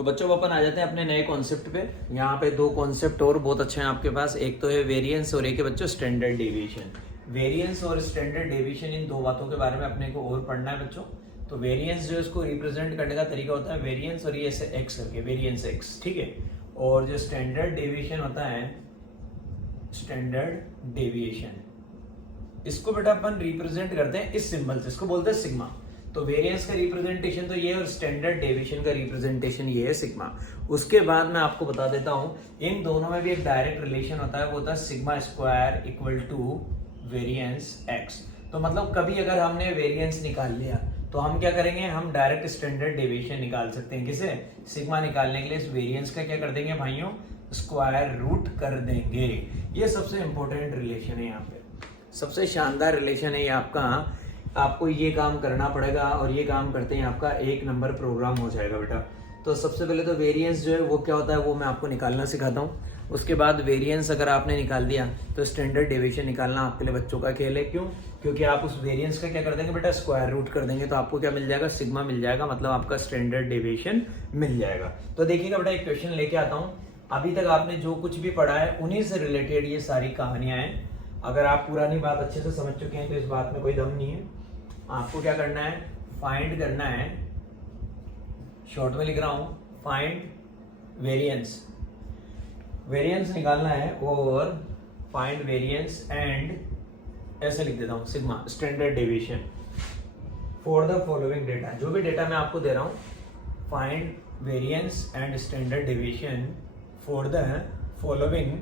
तो बच्चों अपन आ जाते हैं अपने नए कॉन्सेप्ट पे। यहाँ पे दो कॉन्सेप्ट और बहुत अच्छे हैं आपके पास, एक तो है वेरिएंस और एक है बच्चों स्टैंडर्ड डेविएशन। वेरिएंस और स्टैंडर्ड डेविएशन, इन दो बातों के बारे में अपने को और पढ़ना है बच्चों। तो वेरिएंस जो इसको रिप्रेजेंट करने का तरीका होता है वेरिएंस, और ये ऐसे एक्स करके वेरिएंस एक्स, ठीक है। और जो स्टैंडर्ड डेविएशन होता है स्टैंडर्ड डेविएशन, इसको बेटा अपन रिप्रेजेंट करते हैं इस सिंबल से, इसको बोलते हैं सिग्मा। तो वेरिएंस का रिप्रेजेंटेशन तो ये और स्टैंडर्ड डेविएशन का रिप्रेजेंटेशन ये है सिग्मा। उसके बाद मैं आपको बता देता हूं इन दोनों में भी एक डायरेक्ट रिलेशन होता है, वो होता है sigma square equal to variance x. तो मतलब कभी अगर हमने वेरिएंस निकाल लिया तो हम क्या करेंगे, हम डायरेक्ट स्टैंडर्ड डेविएशन निकाल सकते हैं। किसे? सिग्मा निकालने के लिए इस वेरिएंस का क्या कर देंगे भाइयों, स्क्वायर रूट कर देंगे। ये सबसे इंपॉर्टेंट रिलेशन है, यहाँ पे सबसे शानदार रिलेशन है ये आपका। आपको ये काम करना पड़ेगा और ये काम करते हैं आपका 1 नंबर प्रोग्राम हो जाएगा बेटा। तो सबसे पहले तो वेरिएंस जो है वो क्या होता है वो मैं आपको निकालना सिखाता हूँ। उसके बाद वेरिएंस अगर आपने निकाल दिया तो स्टैंडर्ड डेविएशन निकालना आपके लिए बच्चों का खेल है। क्यों? क्योंकि आप उस वेरिएंस का क्या कर देंगे बेटा, स्क्वायर रूट कर देंगे। तो आपको क्या मिल जाएगा, सिग्मा मिल जाएगा, मतलब आपका स्टैंडर्ड डेविएशन मिल जाएगा। तो देखिएगा बेटा, एक क्वेश्चन लेके आता हूँ। अभी तक आपने जो कुछ भी पढ़ा है उन्हीं से रिलेटेड ये सारी कहानियां हैं। अगर आप पुरानी बात अच्छे से समझ चुके हैं तो इस बात में कोई दम नहीं है। आपको क्या करना है, फाइंड करना है, शॉर्ट में लिख रहा हूं, फाइंड वेरिएंस, वेरिएंस निकालना है और फाइंड वेरिएंस एंड ऐसे लिख देता हूं sigma standard deviation for the following data. जो भी डेटा मैं आपको दे रहा हूं, find variance and standard deviation for the following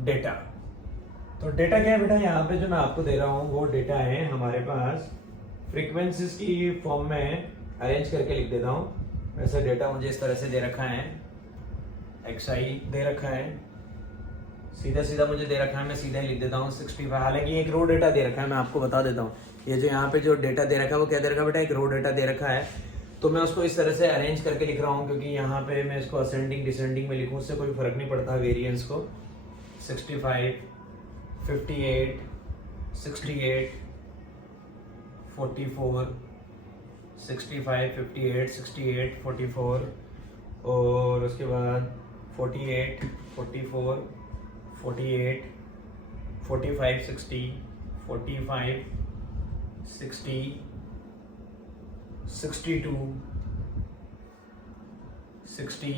data. तो डेटा क्या है बेटा, यहाँ पे जो मैं आपको दे रहा हूँ वो डेटा है हमारे पास फ्रीक्वेंसीज की फॉर्म में अरेंज करके लिख देता हूँ। वैसे डेटा मुझे इस तरह से दे रखा है, xi दे रखा है, सीधा सीधा मुझे दे रखा है, मैं सीधा ही लिख देता हूँ 65। हालांकि एक रो डेटा दे रखा है, मैं आपको बता देता हूँ। ये जो यहाँ पे जो डेटा दे रखा है वो क्या दे रखा है बेटा, एक रो डेटा दे रखा है। तो मैं उसको इस तरह से अरेंज करके लिख रहा हूँ, क्योंकि यहाँ पे मैं इसको असेंडिंग डिसेंडिंग में लिखूँ उससे कोई फर्क नहीं पड़ता। वेरिएंस को 65, 58, 68, 44, 65, 58, 68, 44 और उसके बाद 48, 44, 48, 45, 60, 45, 60, 62, 60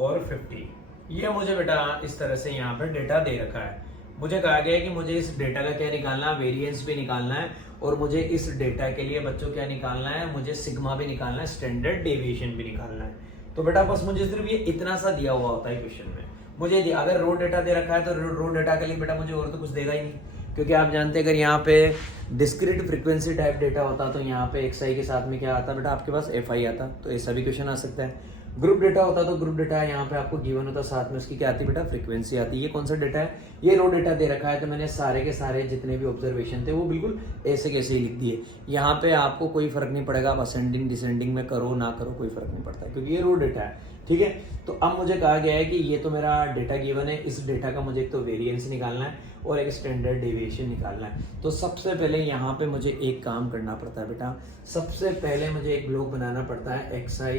और 50। ये मुझे बेटा इस तरह से यहाँ पर डेटा दे रखा है। मुझे कहा गया है कि मुझे इस डेटा का क्या निकालना है, वेरिएंस भी निकालना है, और मुझे इस डेटा के लिए बच्चों क्या निकालना है, मुझे सिग्मा भी निकालना है, स्टैंडर्ड डेविएशन भी निकालना है। तो बेटा बस मुझे सिर्फ ये इतना सा दिया हुआ होता है क्वेश्चन में। मुझे अगर रो डेटा दे रखा है तो रो डेटा के लिए बेटा मुझे और तो कुछ देगा ही नहीं, क्योंकि आप जानते हैं अगर यहाँ पे डिस्क्रीट फ्रीक्वेंसी टाइप डेटा होता तो यहाँ पे xi के साथ में क्या आता बेटा, आपके पास fi आता। तो ऐसा भी क्वेश्चन आ सकता है। ग्रुप डेटा होता तो ग्रुप डेटा यहाँ पे आपको गिवन होता, साथ में उसकी क्या आती बेटा, फ्रीक्वेंसी आती। ये कौन सा डेटा है, ये रो डेटा दे रखा है। तो मैंने सारे के सारे जितने भी ऑब्जर्वेशन थे वो बिल्कुल ऐसे कैसे ही लिख दिए। यहाँ पे आपको कोई फर्क नहीं पड़ेगा, आप असेंडिंग डिसेंडिंग में करो ना करो कोई फर्क नहीं पड़ता, क्योंकि ये रो डेटा है, ठीक है। तो अब मुझे कहा गया है कि ये तो मेरा डेटा गिवन है, इस डेटा का मुझे एक तो वेरिएंस निकालना है और एक स्टैंडर्ड डेविएशन निकालना है। तो सबसे पहले यहाँ पे मुझे एक काम करना पड़ता है बेटा, सबसे पहले मुझे एक ब्लॉक बनाना पड़ता है xi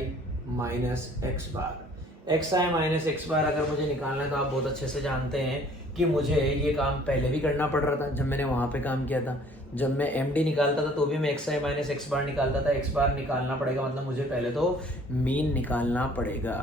माइनस एक्स बार। xi माइनस एक्स बार अगर मुझे निकालना है तो आप बहुत अच्छे से जानते हैं कि मुझे ये काम पहले भी करना पड़ रहा था जब मैंने वहां पे काम किया था। जब मैं md निकालता था तो भी मैं xi माइनस एक्स बार निकालता था। एक्स बार निकालना पड़ेगा, मतलब मुझे पहले तो मीन निकालना पड़ेगा।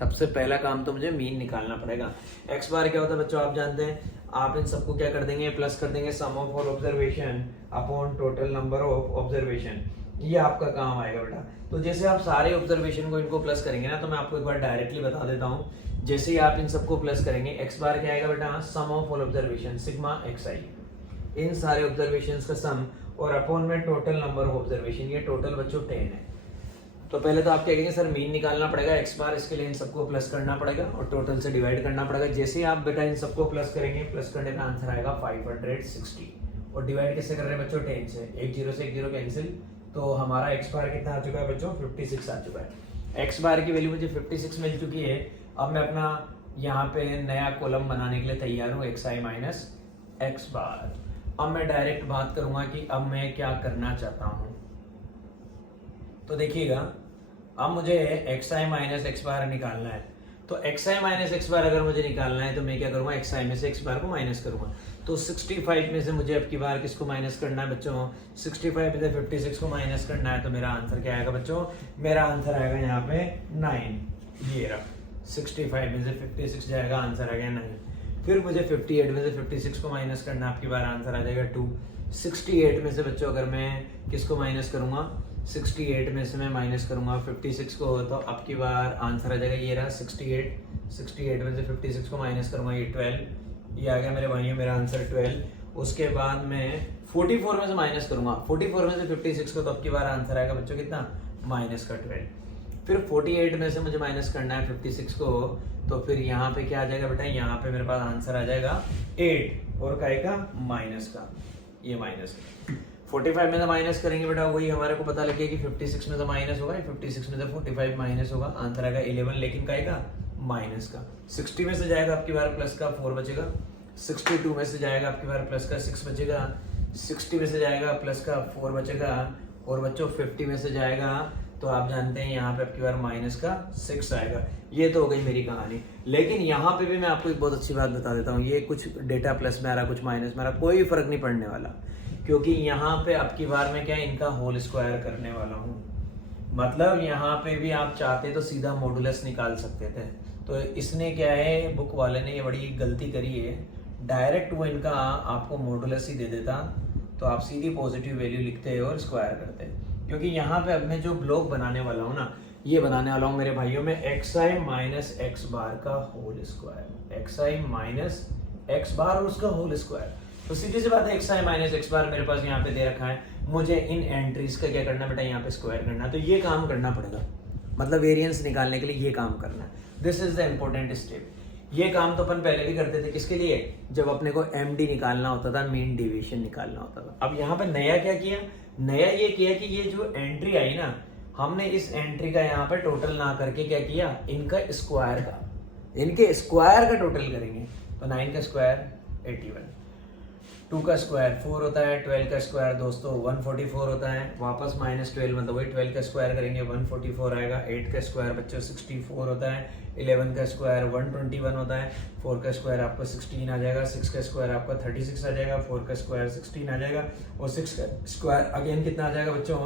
सबसे पहला काम तो मुझे मीन निकालना पड़ेगा। एक्स बार क्या होता है बच्चों, आप जानते हैं। आप इन सबको क्या कर देंगे, प्लस कर देंगे sum of all observation upon total number of observation. ये आपका काम आएगा बेटा। तो जैसे आप सारे ऑब्जर्वेशन को इनको प्लस करेंगे ना, तो मैं आपको एक बार डायरेक्टली बता देता हूँ। जैसे ही आप इन सबको प्लस करेंगे, एक्स बार क्या आएगा बेटा, sum of all observation sigma xi, इन सारे ऑब्जर्वेशन का सम, और अपॉन में टोटल नंबर ऑफ ऑब्जर्वेशन। ये टोटल बच्चों 10 है। तो पहले तो आप क्या कहेंगे, सर मीन निकालना पड़ेगा एक्स बार, इसके लिए इन सबको प्लस करना पड़ेगा और टोटल से डिवाइड करना पड़ेगा। जैसे ही आप बेटा इन सबको प्लस करेंगे, प्लस करने का आंसर आएगा 560। और डिवाइड कैसे कर रहे हैं बच्चों, 10 से, एक जीरो कैंसिल। तो हमारा एक्स बार कितना आ चुका है बच्चों, 56 आ चुका है। एक्स बार की वैल्यू मुझे 56 मिल चुकी है। अब मैं अपना यहाँ पे नया कॉलम बनाने के लिए तैयार हूँ, xi माइनस एक्स बार। अब मैं डायरेक्ट बात करूंगा कि अब मैं क्या करना चाहता हूँ। तो देखिएगा, अब मुझे एक्स आई माइनस एक्स बार निकालना है। तो एक्स आई माइनस एक्स बार अगर मुझे निकालना है तो मैं क्या करूंगा, एक्स आई में से एक्स बार को माइनस करूंगा। तो 65 में से मुझे अब की बार किसको माइनस करना है बच्चों, 65 में से 56 को माइनस करना है। तो मेरा आंसर क्या आएगा बच्चों, मेरा आंसर आएगा यहाँ पे 9। ये रहा 65 में से 56 जाएगा, आंसर आ गया 9। फिर मुझे 58 में से 56 को माइनस करना है, आपकी बार आंसर आ जाएगा 2। 68 में से बच्चों अगर मैं किसको माइनस करूंगा, 68 में से मैं माइनस करूंगा 56 को, तो अब की बार आंसर आ जाएगा ये रहा 68। 68 में से 56 को माइनस करूंगा, ये 12। ये आ गया मेरे भाइयों मेरा आंसर 12। उसके बाद मैं 44 में से माइनस करूंगा 44 में से 56 को, तो अब की बार आंसर आएगा बच्चों कितना, माइनस का 12। फिर 48 में से मुझे माइनस करना है 56 को, तो फिर यहाँ पे क्या आ जाएगा बेटा, यहाँ पे मेरे पास आंसर आ जाएगा 8 और काय का, माइनस का, ये माइनस। 45 में से माइनस करेंगे बेटा, वही हमारे को पता लगे कि 56 में से माइनस होगा, 56 में से 45 माइनस होगा, आंसर आएगा 11, लेकिन काय का, माइनस का। 60 में से जाएगा आपकी बार प्लस का 4 बचेगा, 62 में से जाएगा आपकी बार प्लस का 6 बचेगा, 60 में से जाएगा प्लस का 4 बचेगा, और बच्चों 50 में से जाएगा तो आप जानते हैं यहाँ पे आपकी बार माइनस का 6 आएगा। ये तो हो गई मेरी कहानी। लेकिन यहाँ पे भी मैं आपको एक बहुत अच्छी बात बता देता हूँ, ये कुछ डेटा प्लस में आ रहा, कुछ माइनस में आ रहा, कोई फर्क नहीं पड़ने वाला, क्योंकि यहाँ पे आपकी बार में क्या इनका होल स्क्वायर करने वाला हूँ। मतलब यहाँ पे भी आप चाहते तो सीधा मॉडुलस निकाल सकते थे, तो इसने क्या है, बुक वाले ने ये बड़ी गलती करी है, डायरेक्ट वो इनका आपको मॉडुलस ही दे देता, तो आप सीधी पॉजिटिव वैल्यू लिखते और स्क्वायर करते। क्योंकि यहाँ पे अब मैं जो ब्लॉक बनाने वाला हूँ ना, ये बनाने वाला हूँ मेरे भाइयों में x i minus x bar का whole square, x i minus x बार और उसका होल स्क्वायर। तो सीधी सी बात है, एक्स आई माइनस एक्स बार मेरे पास यहाँ पे दे रखा है, मुझे इन एंट्रीज का क्या करना बेटा, यहाँ पे स्क्वायर करना है। तो ये काम करना पड़ेगा, मतलब वेरिएंस निकालने के लिए ये काम करना है। This is the important step. ये काम तो अपन पहले भी करते थे, किसके लिए, जब अपने को एमडी निकालना होता था, मीन डेविएशन निकालना होता था। अब यहाँ पे नया क्या किया, नया ये किया कि ये जो एंट्री आई ना, हमने इस एंट्री का यहाँ पे टोटल ना करके क्या किया, इनका स्क्वायर का, इनके स्क्वायर का टोटल करेंगे। तो 9 का स्क्वायर 81, 2 का स्क्वायर 4 होता है, 12 का स्क्वायर दोस्तों 144 होता है, वापस -12 मतलब वही 12 का स्क्वायर करेंगे 144 आएगा। 8 का स्क्वायर बच्चों 64 होता है, 11 का स्क्वायर 121 होता है, 4 का स्क्वायर आपका 16 आ जाएगा, 6 का स्क्वायर आपका 36 आ जाएगा, 4 का स्क्वायर 16 आ जाएगा, और 6 का स्क्वायर अगेन कितना आ जाएगा बच्चों,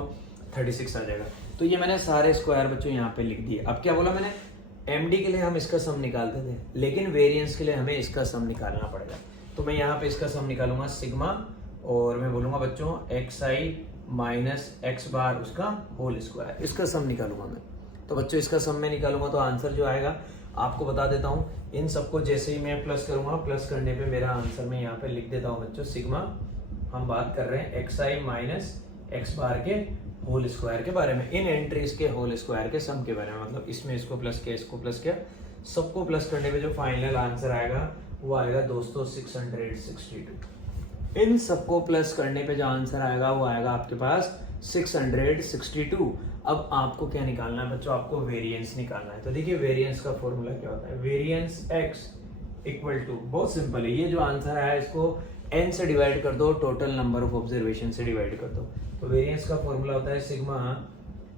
36 आ जाएगा। तो ये मैंने सारे स्क्वायर बच्चों यहाँ पे लिख दिए। अब क्या बोला मैंने, एमडी के लिए हम इसका सम निकालते थे, लेकिन वेरिएंस के लिए हमें इसका सम निकालना पड़ेगा। तो मैं यहाँ पे इसका सम निकालूंगा सिग्मा, और मैं बोलूंगा बच्चों एक्स आई माइनस एक्स बार उसका होल स्क्वायर, इसका सम निकालूंगा मैं। तो बच्चों इसका सम में निकालूंगा तो आंसर जो आएगा आपको बता देता हूँ, इन सबको जैसे ही मैं प्लस करूंगा, प्लस करने पे मेरा आंसर मैं यहाँ पे लिख देता हूँ बच्चों सिग्मा। हम बात कर रहे हैं एक्स आई माइनस एक्स बार के होल स्क्वायर के बारे में, इन एंट्रीज के होल स्क्वायर के सम के बारे में। मतलब इसमें इसको प्लस किया, इसको प्लस किया, सबको प्लस करने पे जो फाइनल आंसर आएगा वो आएगा दोस्तों 662। इन सबको प्लस करने पे जो आंसर आएगा वो आएगा आपके पास 662। अब आपको क्या निकालना है बच्चों, आपको वेरिएंस निकालना है। तो देखिए वेरिएंस का फॉर्मूला क्या होता है, वेरिएंस x इक्वल टू, बहुत सिंपल है, ये जो आंसर आया इसको n से डिवाइड कर दो, टोटल नंबर ऑफ ऑब्जर्वेशन से डिवाइड कर दो। तो वेरिएंस का फॉर्मूला होता है sigma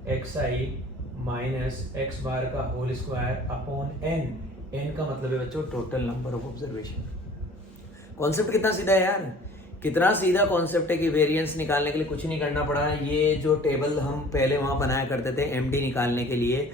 x i minus x bar का whole square upon n। n का मतलब है बच्चों total number of observation. Concept कितना सीधा है यार, कितना सीधा कॉन्सेप्ट है कि वेरिएंस निकालने के लिए कुछ नहीं करना पड़ा। ये जो टेबल हम पहले वहां बनाया करते थे एमडी निकालने के लिए,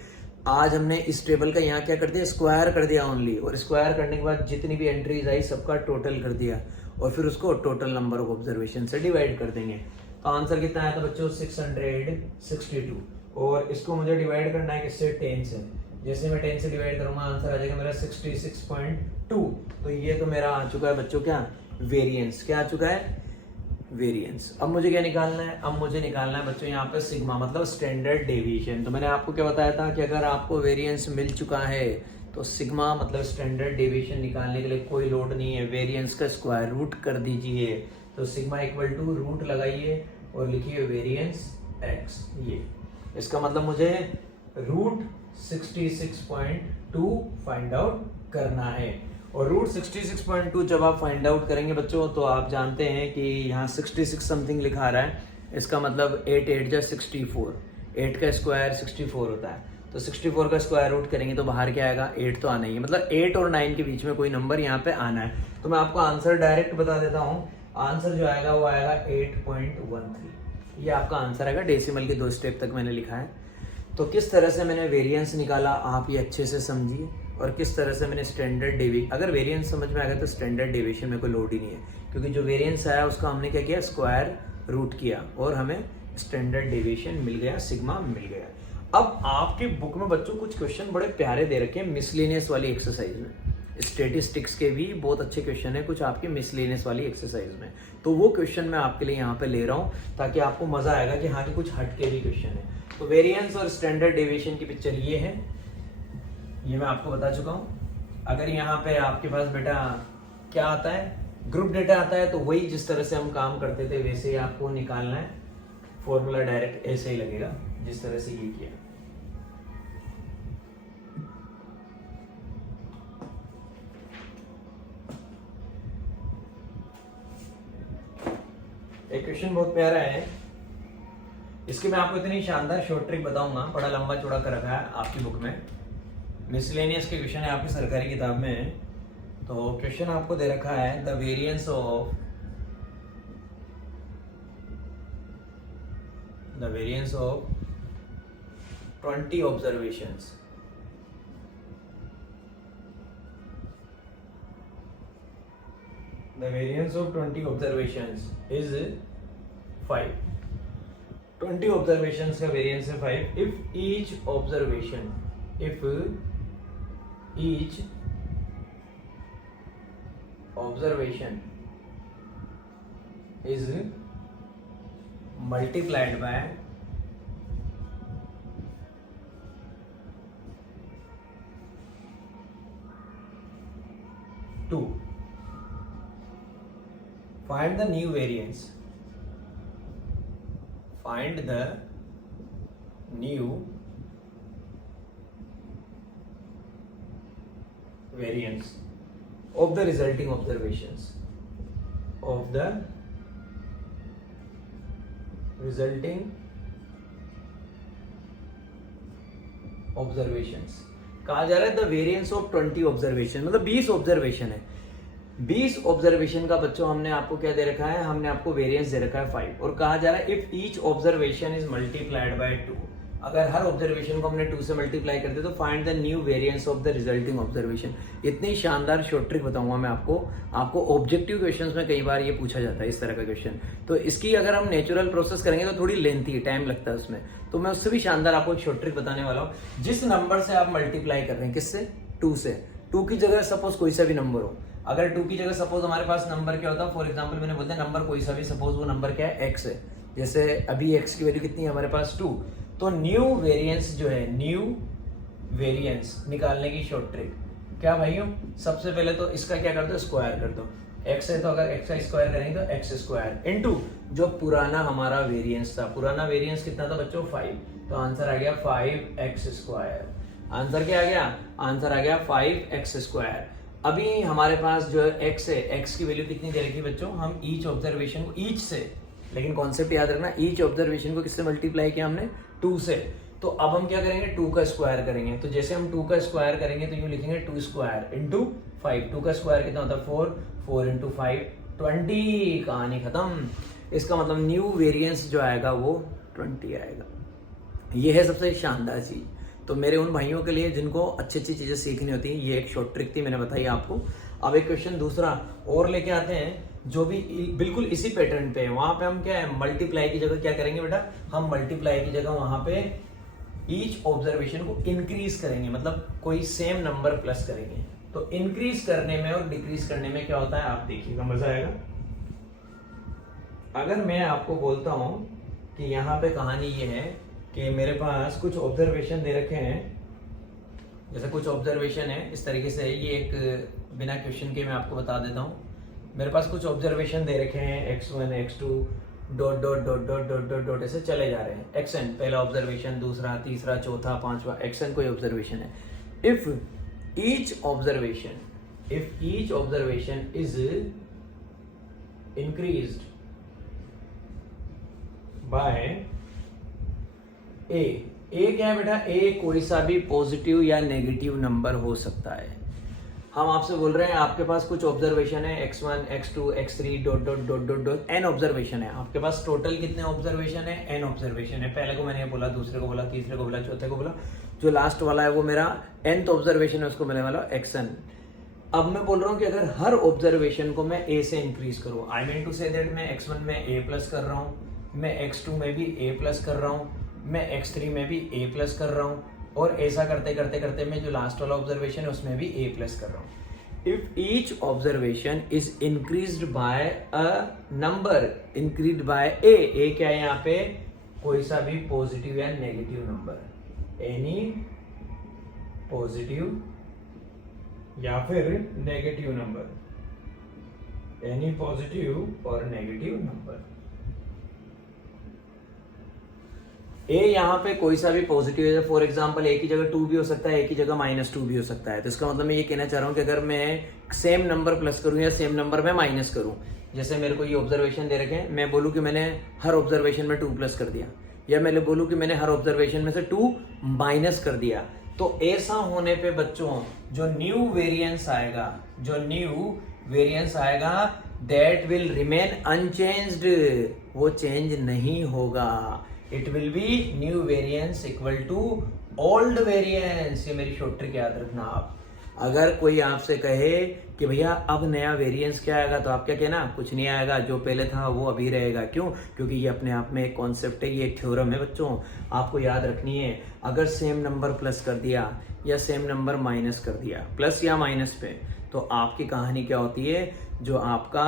आज हमने इस टेबल का यहाँ क्या कर दिया, स्क्वायर कर दिया ओनली, और स्क्वायर करने के बाद जितनी भी एंट्रीज आई सबका टोटल कर दिया, और फिर उसको टोटल नंबर ऑफ ऑब्जर्वेशन से डिवाइड कर देंगे। तो आंसर कितना आया था बच्चों 662, और इसको मुझे डिवाइड करना है किससे, 10 से। जैसे मैं 10 से डिवाइड करूंगा आंसर आ जाएगा मेरा 66.2। तो ये तो मेरा आ चुका है बच्चों क्या, वेरिएंस। क्या आ चुका है, वेरिएंस। अब मुझे क्या निकालना है, अब मुझे निकालना है बच्चों यहाँ पे सिग्मा, मतलब स्टैंडर्ड डेविएशन। तो मैंने आपको क्या बताया था कि अगर आपको वेरिएंस मिल चुका है तो सिग्मा मतलब स्टैंडर्ड डेविएशन निकालने के लिए कोई लोड नहीं है, वेरिएंस का स्क्वायर रूट कर दीजिए। तो सिग्मा इक्वल टू रूट लगाइए और लिखिए वेरिएंस एक्स। ये इसका मतलब मुझे रूट 66.2 फाइंड आउट करना है। और रूट 66.2 जब आप फाइंड आउट करेंगे बच्चों, तो आप जानते हैं कि यहाँ 66 समथिंग लिखा रहा है, इसका मतलब 8 8 जा 64, 8 का स्क्वायर 64 होता है, तो 64 का स्क्वायर रूट करेंगे तो बाहर क्या आएगा, 8 तो आना ही है, मतलब 8 और 9 के बीच में कोई नंबर यहाँ पे आना है। तो मैं आपको आंसर डायरेक्ट बता देता हूँ, आंसर जो आएगा वो आएगा 8.13। ये आपका आंसर आएगा, डेसिमल के 2 स्टेप तक मैंने लिखा है। तो किस तरह से मैंने वेरिएंस निकाला आप ये अच्छे से समझिए, और किस तरह से मैंने स्टैंडर्ड डेविएशन, अगर वेरिएंस समझ में आ गया तो स्टैंडर्ड डेविएशन में कोई लोड ही नहीं है, क्योंकि जो वेरिएंस आया उसका हमने क्या किया, स्क्वायर रूट किया और हमें स्टैंडर्ड डेविएशन मिल गया, सिग्मा मिल गया। अब आपकी बुक में बच्चों कुछ क्वेश्चन बड़े प्यारे दे रखे हैं मिसलेनियस वाली एक्सरसाइज में, स्टेटिस्टिक्स के भी बहुत अच्छे क्वेश्चन है कुछ आपके मिसलेनियस वाली एक्सरसाइज में, तो वो क्वेश्चन मैं आपके लिए यहाँ पे ले रहा हूँ ताकि आपको मजा आएगा कि हाँ कि कुछ हटके भी क्वेश्चन है। तो वेरिएंस और स्टैंडर्ड डेविएशन की पिक्चर ये है, ये मैं आपको बता चुका हूँ। अगर यहाँ पे आपके पास बेटा क्या आता है, ग्रुप डेटा आता है, तो वही जिस तरह से हम काम करते थे वैसे ही आपको निकालना है, फॉर्मूला डायरेक्ट ऐसे ही लगेगा जिस तरह से ये किया। एक क्वेश्चन बहुत प्यारा है, इसकी मैं आपको इतनी शानदार शॉर्ट ट्रिक बताऊंगा, बड़ा लंबा चौड़ा कर रखा है आपकी बुक में, मिसलेनियस के क्वेश्चन है आपकी सरकारी किताब में। तो क्वेश्चन आपको दे रखा है the variance of the variance of 20 observations. The variance of 20 observations is 5. 20 observations का variance है 5. If each observation is multiplied by 2, find the new variance. Find the new variance of the resulting observations. Of the resulting observations कहा जा रहा है the variance of 20 observation, मतलब 20 observation है। 20 observation का बच्चों हमने आपको क्या दे रखा है, हमने आपको वेरिएंस दे रखा है 5, और कहा जा रहा है if each observation is multiplied by 2, अगर हर ऑब्जर्वेशन को हमने 2 से मल्टीप्लाई कर दिया तो find the new variance of the resulting observation. इतनी शानदार शॉर्ट ट्रिक बताऊंगा मैं आपको ऑब्जेक्टिव क्वेश्चंस में कई बार ये पूछा जाता है इस तरह का क्वेश्चन, तो इसकी अगर हम नेचुरल प्रोसेस करेंगे तो थोड़ी लेंथी टाइम लगता है उसमें, तो मैं उससे भी शानदार आपको एक शॉर्ट ट्रिक बताने वाला हूँ। जिस नंबर से आप मल्टीप्लाई कर रहे हैं, किससे, 2 से, 2 की जगह सपोज कोई सा भी नंबर हो, अगर 2 की जगह सपोज हमारे पास नंबर क्या होता है, फॉर एग्जाम्पल मैंने बोलते हैं नंबर कोई सा भी, सपोज वो नंबर क्या है, x है, जैसे अभी x की वैल्यू कितनी है हमारे पास 2, तो न्यू वेरिएंस जो है, न्यू वेरिएंस निकालने की शॉर्ट ट्रिक क्या भाइयों, सबसे पहले तो इसका क्या कर दो, स्क्वायर कर दो, x है तो अगर x का स्क्वायर करेंगे तो x स्क्वायर इनटू जो पुराना हमारा वेरिएंस था, पुराना वेरिएंस कितना था बच्चों 5, तो आंसर आ गया 5x स्क्वायर। आंसर क्या आ गया, आंसर आ गया 5x स्क्वायर। अभी हमारे पास जो x है, x की वैल्यू कितनी दे रखी बच्चों, हम ईच ऑब्जर्वेशन को, ईच से, लेकिन कॉन्सेप्ट याद रखना, ईच ऑब्जर्वेशन को किससे मल्टीप्लाई किया हमने, 2 से, तो अब हम क्या करेंगे, 2 का स्क्वायर करेंगे, तो जैसे हम 2 का स्क्वायर करेंगे तो यूं लिखेंगे 2 स्क्वायर इंटू 5, 2 का स्क्वायर कितना होता है 4, 4 इंटू 5 20, कहानी खत्म। इसका मतलब न्यू वेरिएंस जो आएगा वो 20 आएगा। ये है सबसे शानदार चीज, तो मेरे उन भाइयों के लिए जिनको अच्छी अच्छी चीजें सीखनी होती हैं, ये एक शॉर्ट ट्रिक थी मैंने बताई आपको। अब एक क्वेश्चन दूसरा और लेके आते हैं जो भी बिल्कुल इसी पैटर्न पे है, वहां पे हम क्या है, मल्टीप्लाई की जगह क्या करेंगे बेटा, हम मल्टीप्लाई की जगह वहां पे ईच ऑब्जर्वेशन को इंक्रीज करेंगे, मतलब कोई सेम नंबर प्लस करेंगे। तो इंक्रीज करने में और डिक्रीज करने में क्या होता है आप देखिएगा, मजा आएगा। अगर मैं आपको बोलता हूं कि यहाँ पे कहानी ये है कि मेरे पास कुछ ऑब्जर्वेशन दे रखे हैं, जैसे कुछ ऑब्जर्वेशन है इस तरीके से, ये एक बिना क्वेश्चन के मैं आपको बता देता हूँ। मेरे पास कुछ ऑब्जर्वेशन दे रखे हैं x1 x2 dot dot dot dot dot dot dot ऐसे चले जा रहे हैं। xn पहला ऑब्जर्वेशन, दूसरा, तीसरा, चौथा, पांचवा, xn कोई ऑब्जर्वेशन है। If each observation is increased by a क्या है बेटा? ए कोई सा भी पॉजिटिव या नेगेटिव नंबर हो सकता है। हम आपसे बोल रहे हैं आपके पास कुछ ऑब्जर्वेशन है x1, x2, x3 dot dot dot dot dot n observation है आपके पास। टोटल कितने ऑब्जर्वेशन है? n ऑब्जर्वेशन है। पहले को मैंने बोला, दूसरे को बोला, तीसरे को बोला, चौथे को बोला, जो लास्ट वाला है वो मेरा nth ऑब्जर्वेशन है, उसको मिलने वाला xn। अब मैं बोल रहा हूँ कि अगर हर ऑब्जर्वेशन को मैं a से इंक्रीज करूँ, I mean to say that मैं x1 में a प्लस कर रहा हूँ, मैं x2 में भी a प्लस कर रहा हूँ, मैं x3 में भी a प्लस कर रहा हूँ, और ऐसा करते करते करते मैं जो लास्ट वाला ऑब्जर्वेशन है उसमें भी a प्लस कर रहा हूँ। If each observation is increased bye a number increased by a क्या है यहाँ पे? कोई सा भी पॉजिटिव या नेगेटिव नंबर, एनी पॉजिटिव या फिर नेगेटिव नंबर, एनी पॉजिटिव और नेगेटिव नंबर। ए यहाँ पे कोई सा भी पॉजिटिव है, फॉर एग्जांपल ए की जगह 2 भी हो सकता है, ए की जगह -2 भी हो सकता है। तो इसका मतलब मैं ये कहना चाह रहा हूँ कि अगर मैं सेम नंबर प्लस करूँ या सेम नंबर में माइनस करूँ, जैसे मेरे को ये ऑब्जर्वेशन दे रखे हैं, मैं बोलूँ कि मैंने हर ऑब्जर्वेशन में 2 प्लस कर दिया, या मैं बोलूँ कि मैंने हर ऑब्जर्वेशन में से 2 माइनस कर दिया, तो ऐसा होने पे बच्चों जो न्यू वेरिएंस आएगा दैट विल रिमेन अनचेंज्ड, वो चेंज नहीं होगा। It will be new variance equal to old variance. ये मेरी शॉर्ट ट्रिक याद रखना आप। अगर कोई आपसे कहे कि भैया अब नया वेरिएंस क्या आएगा, तो आप क्या कहना? कुछ नहीं आएगा, जो पहले था वो अभी रहेगा। क्यों? क्योंकि ये अपने आप में एक कॉन्सेप्ट है, ये एक थ्योरम है बच्चों, आपको याद रखनी है। अगर सेम नंबर प्लस कर दिया या सेम नंबर माइनस कर दिया, प्लस या माइनस पे, तो आपकी कहानी क्या होती है? जो आपका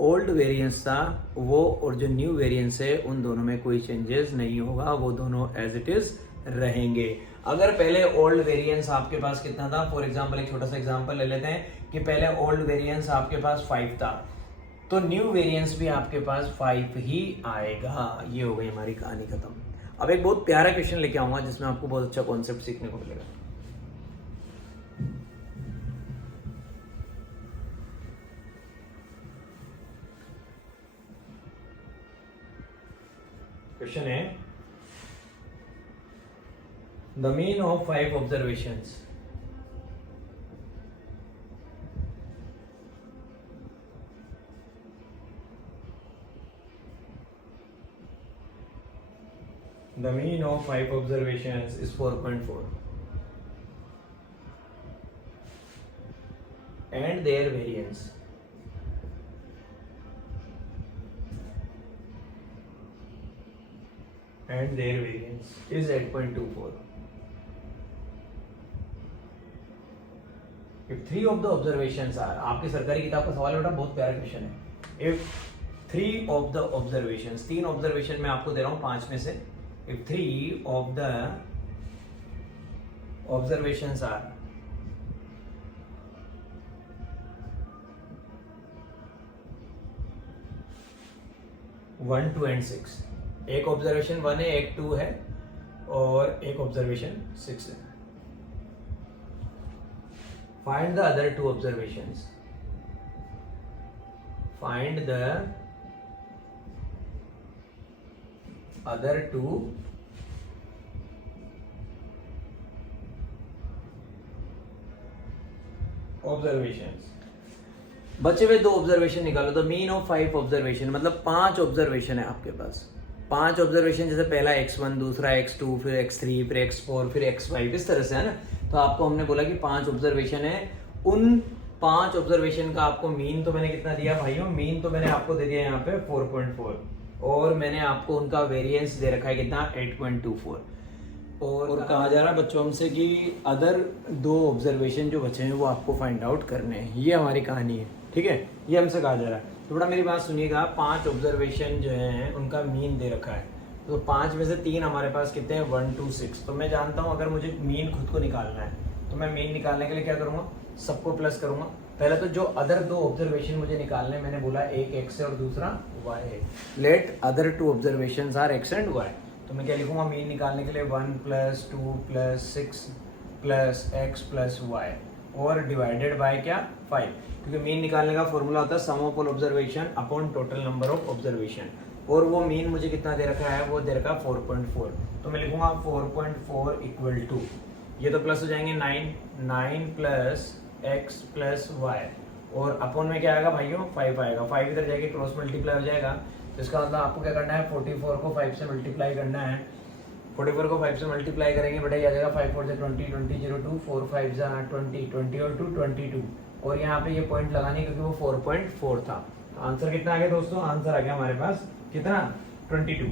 ओल्ड वेरिएंस था वो और जो न्यू वेरिएंस है उन दोनों में कोई चेंजेस नहीं होगा, वो दोनों एज इट इज रहेंगे। अगर पहले ओल्ड वेरिएंस आपके पास कितना था, फॉर एग्जांपल एक छोटा सा एग्जांपल ले लेते हैं कि पहले ओल्ड वेरिएंस आपके पास 5 था, तो न्यू वेरिएंस भी आपके पास 5 ही आएगा। ये हो गई हमारी कहानी खत्म। अब एक बहुत प्यारा क्वेश्चन लेके आऊंगा जिसमें आपको बहुत अच्छा कॉन्सेप्ट सीखने को मिलेगा। क्वेश्चन है, the mean of 5 observations is 4.4 and their variance is 8.24. If 3 of the observations are, आपकी सरकारी किताब का सवाल है बेटा, बहुत प्यारा क्वेश्चन है। If 3 of the observations, 3 observation मैं आपको दे रहा हूं 5 में से, if 3 of the observations are 1, 2 and 6, एक ऑब्जर्वेशन 1 है, एक 2 है और एक ऑब्जर्वेशन 6 है। Find the other 2 observations, find the other 2 observations. बचे हुए 2 ऑब्जर्वेशन निकालो। द मीन ऑफ 5 ऑब्जर्वेशन मतलब 5 ऑब्जर्वेशन है आपके पास। 5 ऑब्जर्वेशन, जैसे पहला x1, दूसरा x2, फिर x3, फिर x4, फिर x5, इस तरह से है ना। तो आपको हमने बोला कि 5 ऑब्जर्वेशन है, उन 5 ऑब्जर्वेशन का आपको मीन तो मैंने कितना दिया भाइयों? मीन तो मैंने आपको दे दिया यहाँ पे 4.4, और मैंने आपको उनका वेरिएंस दे रखा है कितना? 8.24। और कहा जा रहा है बच्चों हमसे कि अदर 2 ऑब्जर्वेशन जो बचे हैं वो आपको फाइंड आउट करने हैं। ये हमारी कहानी है, ठीक है, ये हमसे कहा जा रहा है। तो बड़ा मेरी बात सुनिएगा, 5 ऑब्जर्वेशन जो हैं उनका मीन दे रखा है, तो 5 में से 3 हमारे पास कितने हैं? 1, 2, 6। तो मैं जानता हूँ अगर मुझे मीन खुद को निकालना है तो मैं मीन निकालने के लिए क्या करूँगा? सबको प्लस करूँगा। पहले तो जो अदर 2 ऑब्जर्वेशन मुझे निकालने, मैंने बोला एक x है और दूसरा y है। Let other 2 observations are x and y। तो मैं क्या लिखूंगा मीन निकालने के लिए? 1 + 2 + 6 + x + y और डिवाइडेड बाय क्या? 5, क्योंकि मीन निकालने का फॉर्मूला होता है sum of all observation upon total number of observation. और वो मीन मुझे कितना दे रखा है, वो दे रखा है 4.4। तो मैं लिखूंगा 4.4 इक्वल टू, ये तो प्लस हो जाएंगे 9 प्लस एक्स प्लस वाई, और अपॉन में क्या आएगा भाइयों 5 आएगा, 5 इधर जाके क्रॉस मल्टीप्लाई हो जाएगा। तो इसका मतलब आपको क्या करना है, 44 को 5 से मल्टीप्लाई करना है। 44 को 5 से मल्टीप्लाई करेंगे बेटा, ये आ जाएगा 5 4 से 20, 20 0 2, 4 5 20, 20 और 2 22, और यहाँ पे ये पॉइंट लगाने क्योंकि वो 4.4 था। तो आंसर कितना आ गया दोस्तों, आंसर आ गया हमारे पास कितना 22।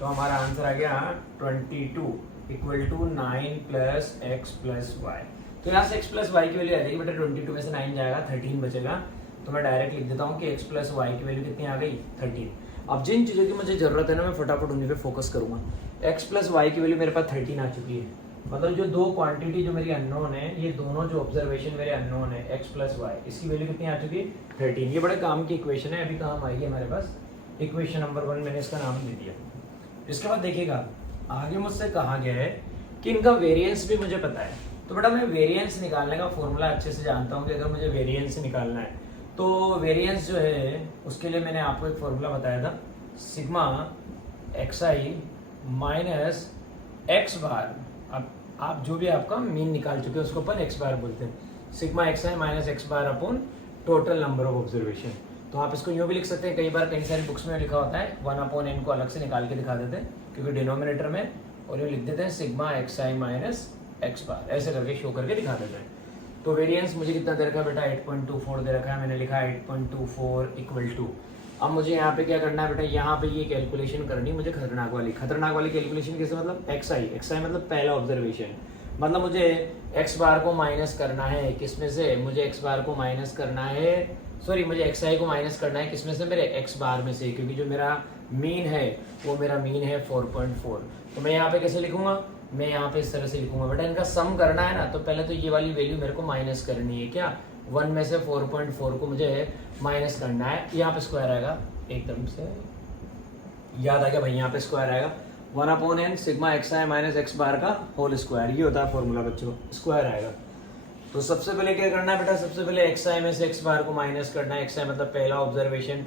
तो हमारा आंसर आ गया 22 equal to 9 plus x plus y. तो यहाँ से एक्स प्लस वाई की वैल्यू आ जाएगी बेटा, 22 में से 9 जाएगा 13 बचेगा। तो मैं डायरेक्ट लिख देता हूँ कि एक्स प्लस वाई की वैल्यू कितनी आ गई 13। अब जिन चीज़ों की मुझे जरूरत है ना, मैं फटाफट उन्हीं पे फोकस करूंगा। एक्स प्लस वाई की वैल्यू मेरे पास 13 आ चुकी है, मतलब जो दो क्वांटिटी जो मेरी अननोन है, ये दोनों जो ऑब्जर्वेशन मेरे अननोन है एक्स प्लस वाई, इसकी वैल्यू कितनी आ चुकी है 13। ये बड़े काम की इक्वेशन है, अभी काम आएगी हमारे पास। इक्वेशन नंबर 1 मैंने इसका नाम दे दिया। इसके बाद देखिएगा आगे मुझसे कहा गया है कि इनका वेरिएंस भी मुझे पता है। तो बेटा मैं वेरिएंस निकालने का फॉर्मूला अच्छे से जानता हूँ कि अगर मुझे वेरिएंस निकालना है तो वेरिएंस जो है उसके लिए मैंने आपको एक फॉर्मूला बताया था, sigma x i minus x बार। अब आप जो भी आपका मीन निकाल चुके हैं उसको अपन एक्स बार बोलते हैं, sigma x i minus x bar upon total number of observation. तो आप इसको यूँ भी लिख सकते हैं, कई बार कई सारी बुक्स में लिखा होता है 1/n को अलग से निकाल के दिखा देते हैं क्योंकि डिनोमिनेटर में, और यूँ लिख देते हैं sigma x i minus x बार, ऐसे करके शो करके दिखा देते हैं। तो वेरिएंस मुझे कितना दे रखा है बेटा 8.24 दे रखा है, मैंने लिखा 8.24 इक्वल टू। अब मुझे यहाँ पे क्या करना है बेटा, यहाँ पे ये कैलकुलेशन करनी मुझे खतरनाक वाली कैलकुलेशन कैसे, मतलब एक्स आई मतलब पहला ऑब्जर्वेशन, मतलब मुझे एक्स बार को माइनस करना है किसमें से, मुझे एक्स बार को माइनस करना है, सॉरी मुझे एक्स आई को माइनस करना है किसमें से, मेरे एक्स बार में से, क्योंकि जो मेरा मीन है वो मेरा मीन है 4.4। तो मैं यहाँ पे कैसे लिखूंगा, मैं यहाँ पे इस तरह से लिखूंगा बेटा, इनका सम करना है ना, तो पहले तो ये वाली वैल्यू मेरे को माइनस करनी है, क्या 1 में से 4.4 को मुझे माइनस करना है। यहाँ पे स्क्वायर आएगा, एकदम से याद आ गया भाई, यहाँ पे स्क्वायर आएगा 1/n sigma x i minus x bar का होल स्क्वायर, ये होता है फॉर्मूला बच्चों, स्क्वायर आएगा। तो सबसे पहले क्या करना है बेटा, सबसे पहले एक्स आई में से एक्स बार को माइनस करना है। एक्स आई मतलब पहला ऑब्जर्वेशन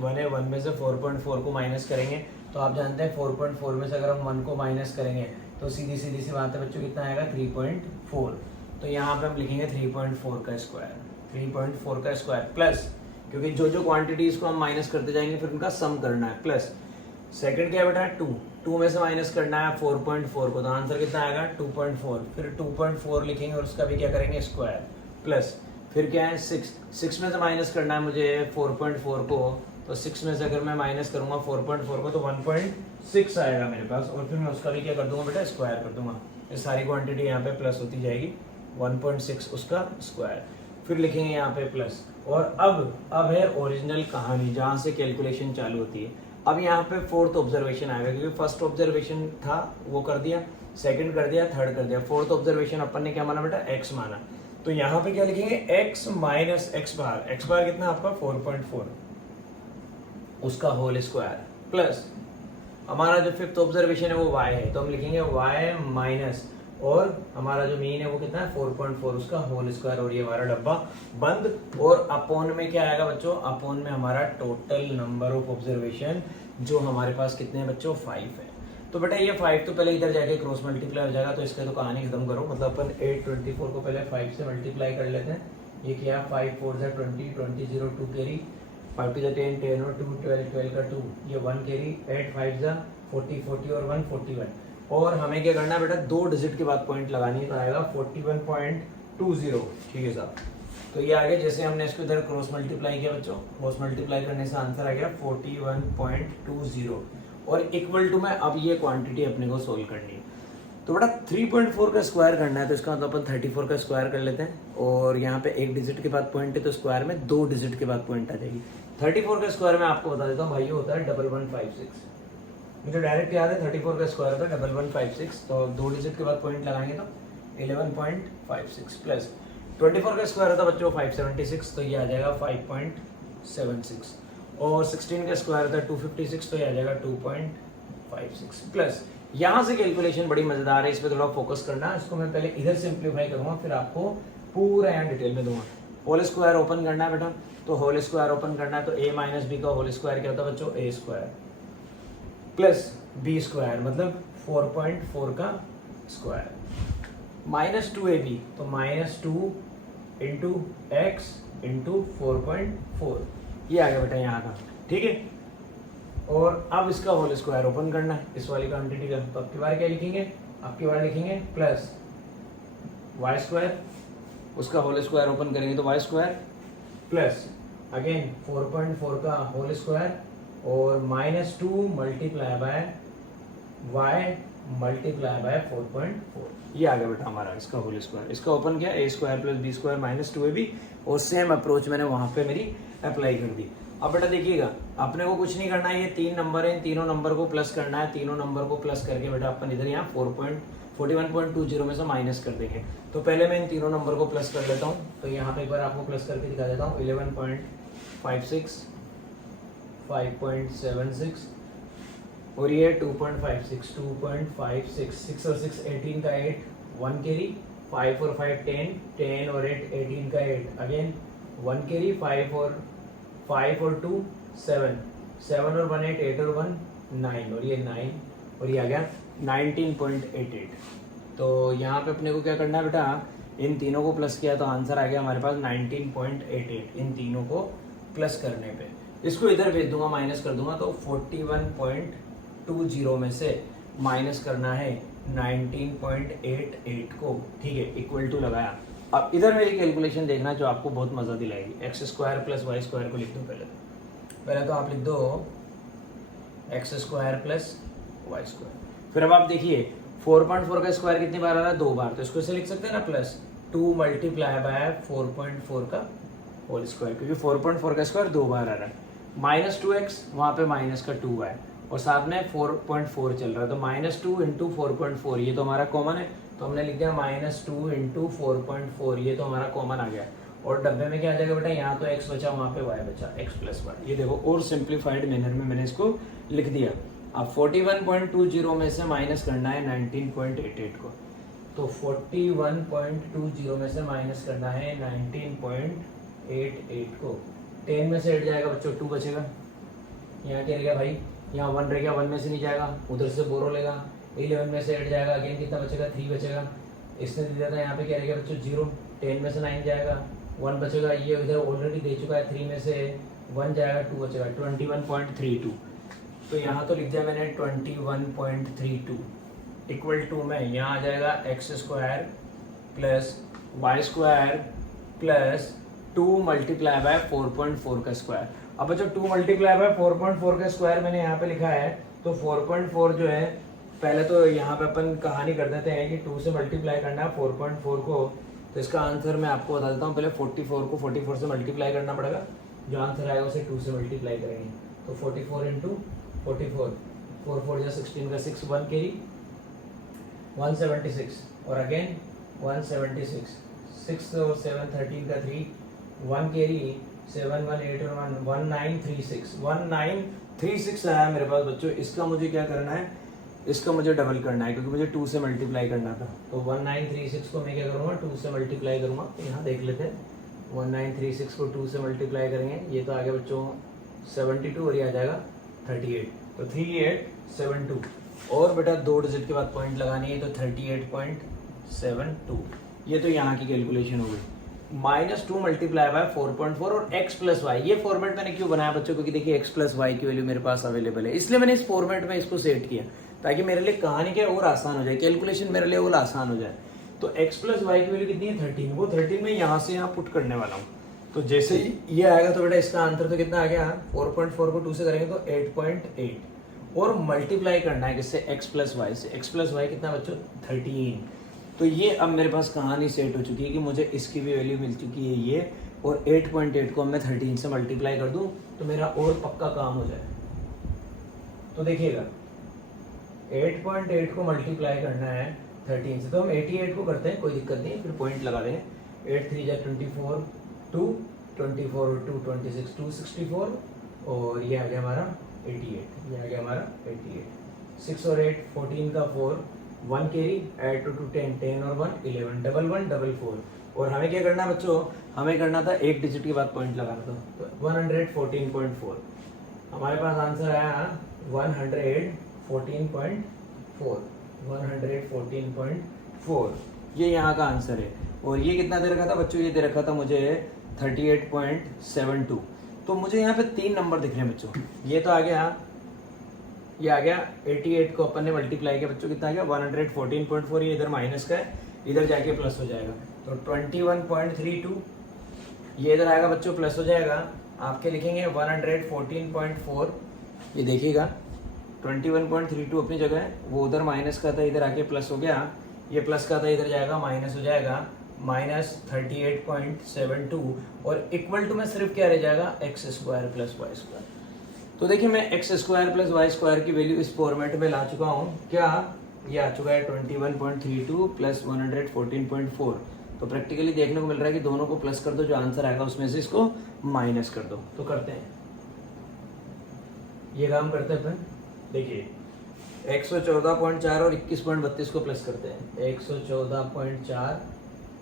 1 है, 1 में से 4.4 को माइनस करेंगे। तो आप जानते हैं 4.4 में से अगर हम 1 को माइनस करेंगे तो सीधी सी बात है बच्चों, कितना आएगा 3.4। तो यहाँ पे हम लिखेंगे 3.4 का स्क्वायर, 3.4 का स्क्वायर प्लस, क्योंकि जो जो क्वांटिटीज को हम माइनस करते जाएंगे फिर उनका सम करना है, प्लस सेकंड क्या है बेटा 2 में से माइनस करना है 4.4 को, तो आंसर कितना आएगा 2.4। फिर 2.4 लिखेंगे और उसका भी क्या करेंगे स्क्वायर, प्लस फिर क्या है 6 में से माइनस करना है मुझे 4.4 को, तो 6 में से अगर मैं माइनस करूंगा 4.4 को तो 1.6 आएगा मेरे पास, और फिर मैं उसका भी क्या कर दूंगा बेटा स्क्वायर कर दूंगा। ये सारी क्वांटिटी यहाँ पे प्लस होती जाएगी, 1.6 उसका स्क्वायर, फिर लिखेंगे यहाँ पे प्लस। और अब है ओरिजिनल कहानी जहाँ से कैलकुलेशन चालू होती है। अब यहाँ पे फोर्थ ऑब्जर्वेशन आएगा, क्योंकि फर्स्ट ऑब्जर्वेशन था वो कर दिया, सेकंड कर दिया, थर्ड कर दिया, फोर्थ ऑब्जर्वेशन अपन ने क्या माना बेटा एक्स माना। तो यहाँ पे क्या लिखेंगे एक्स माइनस एक्स बार कितना आपका 4.4 उसका होल स्क्वायर, प्लस हमारा जो फिफ्थ ऑब्जर्वेशन है वो y है, तो हम लिखेंगे y माइनस, और हमारा जो मीन है वो कितना है 4.4 उसका होल स्क्वायर, और ये हमारा डब्बा बंद। और अपॉन में क्या आएगा बच्चों, अपॉन में हमारा टोटल नंबर ऑफ ऑब्जर्वेशन जो हमारे पास कितने हैं बच्चों 5 है। तो बेटा ये 5 तो पहले इधर जाके क्रॉस मल्टीप्लाई हो जाएगा, तो इसका तो कहानी खत्म करो, मतलब अपन 824 को पहले 5 से मल्टीप्लाई कर लेते हैं। ये क्या 5 4 जा 20, 20 0 2 कैरी, 5 to the 10 10 और 2 12 12 का 2, ये 1 कैरी, 8 5 जा 40 40 और 1 41। और हमें क्या करना है बेटा, 2 डिजिट के बाद पॉइंट लगानी है, तो आएगा 41.20, ठीक है साहब। तो ये आगे जैसे हमने इसको इधर क्रॉस मल्टीप्लाई किया बच्चों, क्रॉस मल्टीप्लाई करने से आंसर आ गया 41.20, और इक्वल टू में अब ये क्वांटिटी अपने को सोल्व करनी है। तो बेटा 3.4 का स्क्वायर करना है, तो इसका मतलब अपन 34 का स्क्वायर कर लेते हैं, और यहाँ पे 1 डिजिट के बाद पॉइंट है तो स्क्वायर में 2 डिजिट के बाद पॉइंट आ जाएगी। 34 का स्क्वायर में आपको बता देता हूँ भाई होता है 1156, मुझे डायरेक्ट याद है 34 का स्क्वायर होता है 1156, तो 2 डिजिट के बाद पॉइंट लगाएंगे तो 11.56 प्लस 24 का स्क्वायर होता है बच्चों 576, तो ये आ जाएगा 5.76, और 16 का स्क्वायर होता है 256, तो ये आ जाएगा 2.56 प्लस। यहाँ से कैलकुलेशन बड़ी मजेदार है, इस पर थोड़ा फोकस करना। इसको मैं पहले इधर सिंप्लीफाई करूंगा, फिर आपको पूरा यहाँ डिटेल में दूंगा। होल स्क्वायर ओपन करना है बेटा, तो होल स्क्वायर ओपन करना है, तो a माइनस बी का होल स्क्वायर क्या होता है बच्चों a square, plus b square मतलब 4.4 का स्क्वायर माइनस 2ab, तो माइनस 2 इंटू एक्स इंटू 4.4, ये आ गया बेटा यहाँ का, ठीक है। और अब इसका होल स्क्वायर ओपन करना है इस वाली क्वांटिटी का, तो आपकी बार क्या लिखेंगे, आपकी बार लिखेंगे प्लस वाई स्क्वायर, उसका होल स्क्वायर ओपन करेंगे तो वाई स्क्वायर प्लस अगेन 4.4 का होल स्क्वायर और minus 2 multiply by y multiply by 4.4, ये आ गया बेटा हमारा इसका होल स्क्वायर। इसका ओपन किया a square plus b square minus 2ab, और सेम अप्रोच मैंने वहां पे मेरी अप्लाई कर दी। अब बेटा देखिएगा, अपने को कुछ नहीं करना है, ये 3 नंबर है, इन तीनों नंबर को प्लस करना है, तीनों नंबर को प्लस करके बेटा अपन इधर यहाँ 41.20 में से माइनस कर देंगे। तो पहले मैं इन तीनों नंबर को प्लस कर लेता हूँ, तो यहाँ पे एक बार आपको प्लस करके दिखा देता हूँ। 11.56, 5.76 और ये 2.56, 2.56, 6 और 6 18 का 8, 1 कैरी, 5 और 5 10, 10 और 8 18 का 8, अगेन 1 कैरी, 5 और 2 7, 7 और 1 8, 8 और 1 9, और ये 9 और ये आ गया 19.88। तो यहाँ पे अपने को क्या करना है बेटा, इन तीनों को प्लस किया तो आंसर आ गया हमारे पास 19.88, इन तीनों को प्लस करने पे। इसको इधर भेज दूंगा, माइनस कर दूंगा, तो 41.20 में से माइनस करना है 19.88 को, ठीक है, इक्वल टू लगाया। अब इधर मेरी कैलकुलेशन देखना जो आपको बहुत मजा दिलाएगी। X square plus y square को लिख दो पहले तो आप लिख दो x square plus y square. फिर अब आप देखिए 4.4 का स्क्वायर कितनी बार आ रहा है, 2 बार, तो इसको ऐसे लिख सकते हैं ना, प्लस 2 मल्टीप्लाई बाय 4.4 का होल स्क्वायर, क्योंकि 4.4 का स्क्वायर 2 बार आ रहा है। माइनस 2x, वहाँ पे माइनस का 2 है और साथ में 4.4 चल रहा है, तो माइनस 2 इंटू 4.4, ये तो हमारा कॉमन है, तो हमने लिख दिया माइनस 2 इंटू 4.4, ये तो हमारा कॉमन आ गया। और डब्बे में क्या आ जाएगा बेटा, यहाँ तो x बचा, वहाँ पे y बचा, x प्लस वाई, ये देखो और सिंप्लीफाइड मैनर में मैंने इसको लिख दिया। अब 41.20 में से माइनस करना है 19.88 को, तो 41.20 में से माइनस करना है 19.88 को। 10 में से 8 जाएगा बच्चों, 2 बचेगा, यहाँ क्या रह गया भाई, यहाँ 1 रह गया, 1 में से नहीं जाएगा, उधर से बोरो लेगा। 11 में से 8 जाएगा, अगेन कितना बचेगा, 3 बचेगा, इसने दे दिया था, यहाँ पे क्या रह गया बच्चों 0। 10 में से 9 जाएगा, 1 बचेगा, ये इधर ऑलरेडी दे चुका है, 3 में से 1 जाएगा, 2 बचेगा, 21.32। तो यहाँ तो लिख दिया मैंने 21.32 इक्वल टू में यहाँ आ जाएगा x square plus y square plus 2 multiply by 4.4 का स्क्वायर। अब बच्चों 2 मल्टीप्लाई बाय 4.4 का स्क्वायर मैंने यहाँ पे लिखा है, तो 4.4 जो है, पहले तो यहाँ पे अपन कहानी कर देते हैं कि 2 से मल्टीप्लाई करना है 4.4 को, तो इसका आंसर मैं आपको बता देता हूँ। पहले 44 को 44 से मल्टीप्लाई करना पड़ेगा, जो आंसर आएगा उसे 2 से मल्टीप्लाई करेंगे, तो 44 इंटू 44, 4 4 जा 16 का 6, 1 कैरी 176 और अगेन 176, 6 और 7 13 का 3, 1 कैरी 7 1 8 और 1 1936 आया मेरे पास बच्चों। इसका मुझे क्या करना है, इसका मुझे डबल करना है, क्योंकि मुझे 2 से मल्टीप्लाई करना था। तो 1936 को मैं क्या करूँगा, 2 से मल्टीप्लाई करूँगा, तो यहाँ देख लेते हैं 1936 को 2 से मल्टीप्लाई करेंगे, ये तो आ गया बच्चों 72 और ये आ जाएगा 38, तो 3872। और बेटा 2 डिजिट के बाद पॉइंट लगानी है, तो 38.72, ये तो यहाँ की कैलकुलेशन हो गई। -2 मल्टीप्लाई बाय 4.4 और x प्लस वाई, ये फॉर्मेट मैंने क्यों बनाया बच्चों, क्योंकि देखिए x प्लस वाई की वैल्यू मेरे पास अवेलेबल है, इसलिए मैंने इस फॉर्मेट में इसको सेट किया, ताकि मेरे लिए कहानी क्या और आसान हो जाए, कैलकुलेशन मेरे लिए और आसान हो जाए। तो x प्लस वाई की वैल्यू कितनी है 13, वो 13 में यहाँ से यहाँ पुट करने वाला हूँ। तो जैसे ही ये आएगा तो बेटा इसका आंसर तो कितना आ गया, 4.4 को 2 से करेंगे तो 8.8 और मल्टीप्लाई करना है किससे, x प्लस वाई से। x प्लस वाई कितना बच्चों 13। तो ये अब मेरे पास कहानी सेट हो चुकी है कि मुझे इसकी भी वैल्यू मिल चुकी है ये, और 8.8 को मैं 13 से मल्टीप्लाई कर दूं तो मेरा और पक्का काम हो जाए। तो देखिएगा 8.8 को मल्टीप्लाई करना है 13 से, तो हम 88 को करते हैं, कोई दिक्कत नहीं है, फिर पॉइंट लगा देंगे। 8 3 जा 24, 2 24 और 2 26, 264 और ये आ गया हमारा 88, ये आ गया हमारा 88। 6 और 8 14 का 4, 1 कैरी, ऐड टू 10 10 और 1 11, 11 1 4। और हमें क्या करना है बच्चों, हमें करना था एक डिजिट के बाद पॉइंट लगाना था, तो 114.4 हमारे पास आंसर आया 114.4। 114.4 114.4 ये यहाँ का आंसर है। और ये कितना दे रखा था बच्चों, ये दे रखा था मुझे 38.72। तो मुझे यहाँ पे 3 नंबर दिख रहे हैं बच्चों। ये तो आ गया, ये आ गया 88 को अपन ने मल्टीप्लाई किया बच्चों, कितना आ गया 114.4। ये इधर माइनस का है, इधर जाके प्लस हो जाएगा तो 21.32। ये इधर आएगा बच्चों प्लस हो जाएगा, आपके लिखेंगे 114.4। ये देखिएगा 21.32 अपनी जगह है, वो उधर माइनस का था, इधर आके प्लस हो गया। ये प्लस का था, इधर जाएगा माइनस हो जाएगा, माइनस 38.72। और इक्वल टू में सिर्फ क्या रह जाएगा, x square plus y square. तो देखिए मैं x square plus y square की वैल्यू इस फॉर्मेट में ला चुका हूँ। क्या ये आ चुका है 21.32 प्लस 114.4। तो प्रैक्टिकली देखने को मिल रहा है कि दोनों को प्लस कर दो, जो आंसर आएगा उसमें से इसको माइनस कर दो। तो करते हैं, ये काम करते हैं अपन। देखिए 114.4 और 21.32 को प्लस करते हैं। 114.4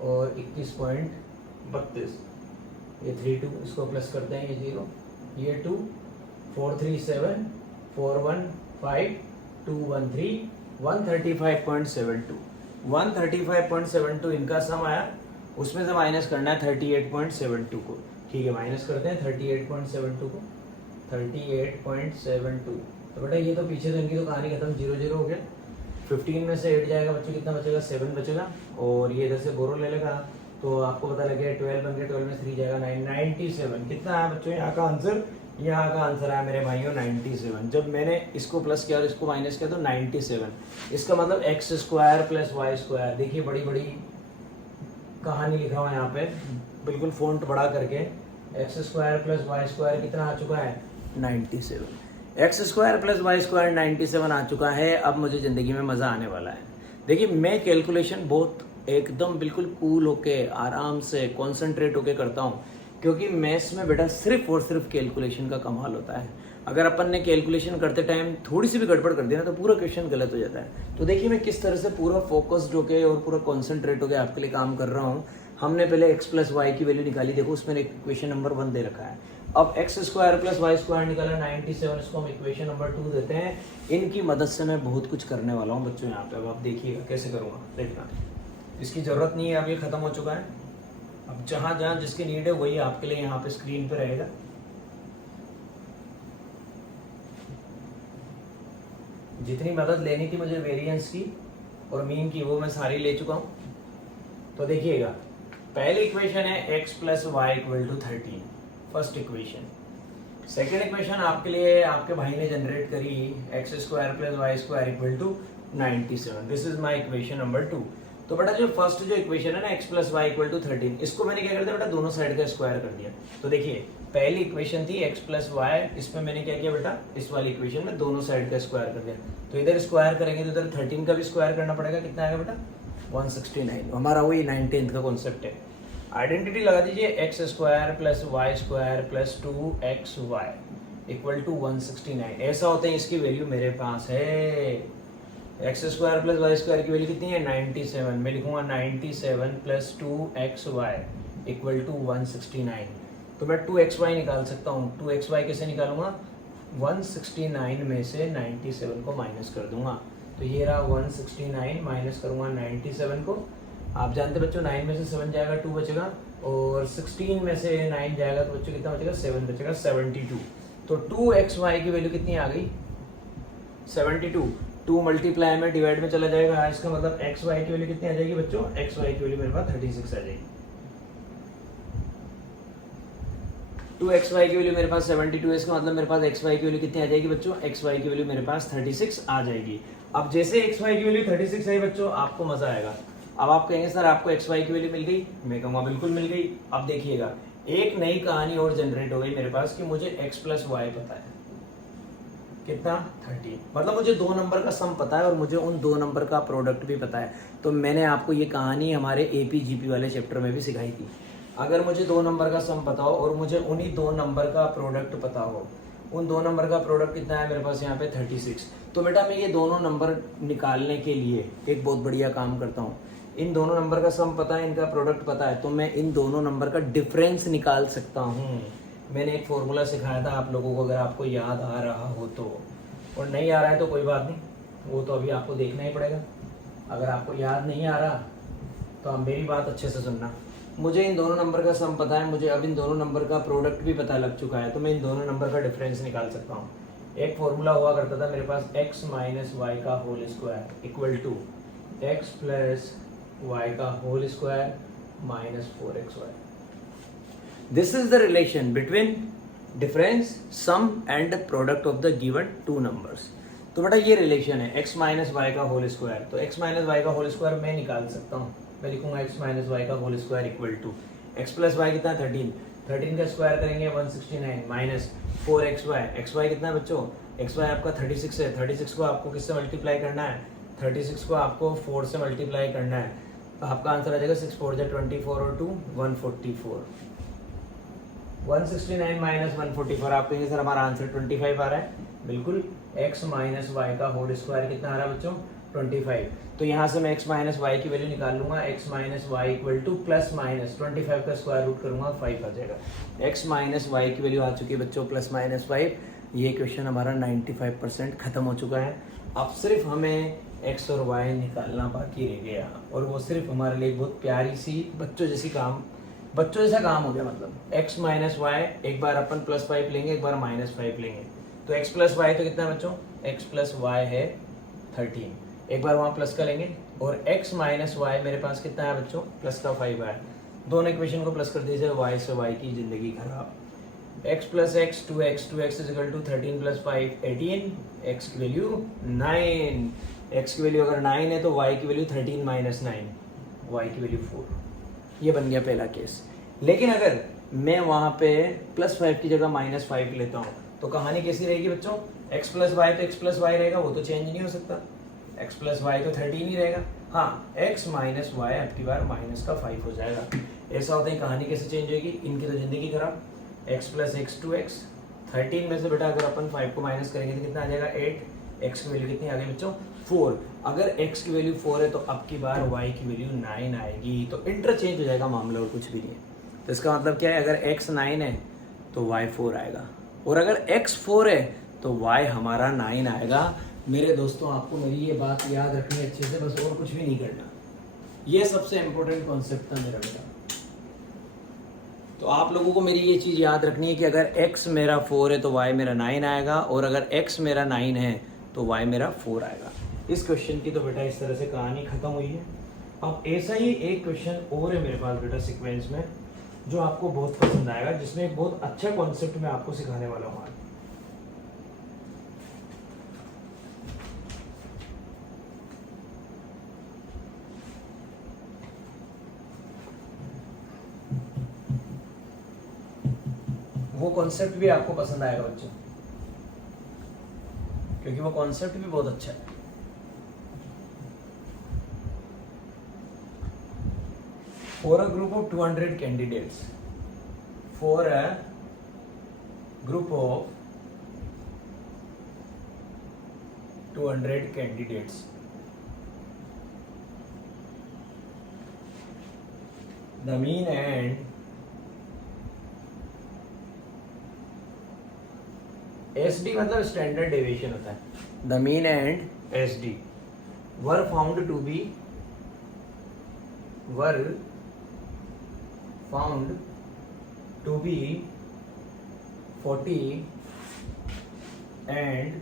और 21.32, ये 32, इसको प्लस करते हैं, ये 0, ये 2, 437, 415, 213, 135.72। 135.72 इनका सम आया, उसमें से माइनस करना है 38.72 को। ठीक है, माइनस करते हैं 38.72 को, 38.72। तो बेटा ये तो पीछे तो इनकी तो कहानी खत्म, 0 हो गया। 15 में से 8 जाएगा बच्चों, कितना बचेगा 7 बचेगा। और ये इधर से बोरो ले लेगा तो आपको पता लगे 12 बन गया, 12 में 3 जाएगा 9, 97। कितना आया बच्चों यहाँ का आंसर, यहाँ का आंसर आया मेरे भाइयों 97। जब मैंने इसको प्लस किया और इसको माइनस किया तो 97। इसका मतलब x square plus y square. देखिए बड़ी बड़ी कहानी लिखा हुआ है यहाँ पे, बिल्कुल फोंट बड़ा करके। X square plus y square कितना आ चुका है, 97। X square plus y square 97 आ चुका है। अब मुझे जिंदगी में मजा आने वाला है। देखिए मैं कैलकुलेशन बहुत एकदम बिल्कुल कूल होके, आराम से, कॉन्सेंट्रेट होके करता हूँ, क्योंकि मैथ्स में बेटा सिर्फ और सिर्फ कैलकुलेशन का कमाल होता है। अगर अपन ने कैलकुलेशन करते टाइम थोड़ी सी भी गड़बड़ कर दी ना तो पूरा क्वेश्चन गलत हो जाता है। तो देखिए मैं किस तरह से पूरा फोकस्ड होके और पूरा कॉन्सेंट्रेट होके आपके लिए काम कर रहा हूँ। हमने पहले x प्लस वाई की वैल्यू निकाली, देखो उसमें इक्वेशन नंबर 1 दे रखा है। अब x square plus y square निकाला 97, इसको हम इक्वेशन नंबर 2 देते हैं। इनकी मदद से मैं बहुत कुछ करने वाला हूँ बच्चों यहाँ पे। अब आप देखिएगा कैसे करूँगा, देखना। इसकी जरूरत नहीं है, अब ये खत्म हो चुका है। अब जहां जहां जिसकी नीड है वही आपके लिए यहाँ पे स्क्रीन पे रहेगा। जितनी मदद लेनी थी मुझे वेरिएंस की और मीन की, वो मैं सारी ले चुका हूं। तो देखिएगा पहली इक्वेशन है x plus y equal to 13, first equation. Second equation आपके लिए आपके भाई ने जनरेट करी, x square plus y square equal to 97। This is my equation number 2। तो बेटा जो फर्स्ट जो इक्वेशन है ना x plus y equal to 13, इसको मैंने क्या कर दिया बेटा, दोनों साइड का स्क्वायर कर दिया। तो देखिए पहली इक्वेशन थी x प्लस वाई, इसमें मैंने क्या किया बेटा, इस वाली इक्वेशन में दोनों साइड का स्क्वायर कर दिया। तो इधर स्क्वायर करेंगे तो इधर 13 का भी स्क्वायर करना पड़ेगा, कितना आएगा बेटा 169। हमारा वही 19th का कॉन्सेप्ट है। आइडेंटिटी लगा दीजिए, x square plus y square plus 2xy equal to 169। ऐसा होता है, इसकी वैल्यू मेरे पास है। X square plus y square की वैल्यू कितनी है 97। मैं लिखूंगा 97 प्लस 2xy इक्वल टू 169। तो मैं 2xy निकाल सकता हूँ। 2xy कैसे निकालूंगा, 169 में से 97 को माइनस कर दूंगा। तो ये रहा 169, माइनस करूंगा 97 को। आप जानते बच्चों 9 में से 7 जाएगा 2 बचेगा, और 16 में से 9 जाएगा तो बच्चों कितना बचेगा 7 बचेगा, 72। तो 2xy की वैल्यू कितनी आ गई 72। 2 मल्टीप्लाई में डिवाइड में चला जाएगा, इसका मतलब xy की वैल्यू कितनी आ जाएगी बच्चों, xy की वैल्यू मेरे पास 36 आ जाएगी। 2xy की वैल्यू मेरे पास 72 है, इसका मतलब मेरे पास xy की वैल्यू कितनी आ जाएगी बच्चों, xy की वैल्यू मेरे पास 36 आ जाएगी। अब जैसे xy की वैल्यू 36 आई बच्चों, आपको मजा आएगा। अब आप कहेंगे सर आपको xy की वैल्यू मिल गई, मैं कहूँगा बिल्कुल मिल गई। अब देखिएगा एक नई कहानी और जनरेट हो गई मेरे पास कि मुझे x प्लस वाई पता है, कितना 30। मतलब मुझे 2 नंबर का सम पता है और मुझे उन 2 नंबर का प्रोडक्ट भी पता है। तो मैंने आपको ये कहानी हमारे एपीजीपी वाले चैप्टर में भी सिखाई थी। अगर मुझे 2 नंबर का सम पता हो और मुझे उन्हीं 2 नंबर का प्रोडक्ट पता हो, उन 2 नंबर का प्रोडक्ट कितना है मेरे पास यहाँ पे 36। तो बेटा मैं ये दोनों नंबर निकालने के लिए एक बहुत बढ़िया काम करता हूँ। इन दोनों नंबर का सम पता है, इनका प्रोडक्ट पता है, तो मैं इन दोनों नंबर का डिफरेंस निकाल सकता हूँ। मैंने एक फॉर्मूला सिखाया था आप लोगों को, अगर आपको याद आ रहा हो तो और नहीं आ रहा है तो कोई बात नहीं, वो तो अभी आपको देखना ही पड़ेगा। अगर आपको याद नहीं आ रहा तो आप मेरी बात अच्छे से सुनना। मुझे इन दोनों नंबर का सम पता है, मुझे अब इन दोनों नंबर का प्रोडक्ट भी पता लग चुका है, तो मैं इन दोनों नंबर का डिफरेंस निकाल सकता हूँ। एक फॉर्मूला हुआ करता था मेरे पास, x माइनस वाई का whole square equal to x plus y का whole square minus 4xy। This is the relation between difference, sum and product of the given two numbers. तो बेटा ये रिलेशन है x माइनस वाई का whole square, तो x minus y का whole square मैं निकाल सकता हूँ। मैं लिखूंगा x माइनस वाई का whole square equal to x plus Y कितना 13, 13 का स्क्वायर करेंगे 169 माइनस 4xy, xy कितना बच्चों, xy आपका 36 है, 36 को आपको किससे मल्टीप्लाई करना है, 36 को आपको 4 से मल्टीप्लाई करना है, तो आपका आंसर आ जाएगा 6 4 24 और 2 144। 169 माइनस 144, आप कहेंगे सर हमारा आंसर 25 आ रहा है, बिल्कुल। x माइनस वाई का होल स्क्वायर कितना आ रहा है बच्चों, 25। तो यहाँ से मैं x माइनस वाई की वैल्यू निकाल लूंगा, x minus y equal to plus minus 25 का स्क्वायर रूट करूंगा 5 आ जाएगा। x माइनस वाई की वैल्यू आ चुकी है बच्चों प्लस माइनस 5। ये क्वेश्चन हमारा 95% खत्म हो चुका है। अब सिर्फ हमें x और y निकालना बाकी रह गया, और वो सिर्फ हमारे लिए बहुत प्यारी सी बच्चों जैसा काम हो गया। मतलब x माइनस वाई, एक बार अपन प्लस 5 लेंगे, एक बार माइनस 5 लेंगे, तो x प्लस वाई तो कितना बच्चों, x प्लस वाई है 13, एक बार वहाँ प्लस का लेंगे, और x माइनस वाई मेरे पास कितना है बच्चों, प्लस का 5 है। दोनों इक्वेशन को प्लस कर दीजिए, y से y की जिंदगी खराब। x plus x 2x is equal to 13 plus 5 18, x की वैल्यू 9, x की वैल्यू अगर 9 है तो y की वैल्यू 13 माइनस 9, y की वैल्यू 4। ये बन गया पहला केस। लेकिन अगर मैं वहाँ पे प्लस 5 की जगह माइनस 5 लेता हूँ तो कहानी कैसी रहेगी बच्चों, x प्लस वाई तो x प्लस वाई रहेगा, वो तो चेंज नहीं हो सकता, x प्लस वाई तो 13 ही रहेगा। हाँ, x माइनस वाई आपकी बार माइनस का 5 हो जाएगा। ऐसा होता है, कहानी कैसे चेंज होगी, इनकी तो जिंदगी खराब। x प्लस एक्स 2x, 13 में से बेटा अगर अपन 5 को माइनस करेंगे तो कितना आ जाएगा 8, x की वैल्यू कितनी आ गई बच्चों 4। अगर x की वैल्यू 4 है तो अब की बार y की वैल्यू 9 आएगी, तो इंटरचेंज हो जाएगा मामला और कुछ भी नहीं है। तो इसका मतलब क्या है, अगर x 9 है तो y 4 आएगा, और अगर x 4 है तो y हमारा 9 आएगा। मेरे दोस्तों आपको मेरी ये बात याद रखनी है अच्छे से, बस और कुछ भी नहीं करना। ये सबसे इंपॉर्टेंट कॉन्सेप्ट था मेरा बेटा। तो आप लोगों को मेरी ये चीज़ याद रखनी है कि अगर x मेरा 4 है तो y मेरा 9 आएगा, और अगर x मेरा 9 है तो y मेरा 4 आएगा। इस क्वेश्चन की तो बेटा इस तरह से कहानी खत्म हुई है। अब ऐसा ही एक क्वेश्चन और है मेरे पास बेटा सीक्वेंस में, जो आपको बहुत पसंद आएगा, जिसमें एक बहुत अच्छा कॉन्सेप्ट मैं आपको सिखाने वाला हूँ। वो कॉन्सेप्ट भी आपको पसंद आएगा बच्चों, क्योंकि वो कॉन्सेप्ट भी बहुत अच्छा है। For a group of 200 candidates, for a group of 200 candidates, the mean and SD मतलब स्टैंडर्ड डेविएशन होता है, the mean and SD were found to be 40 and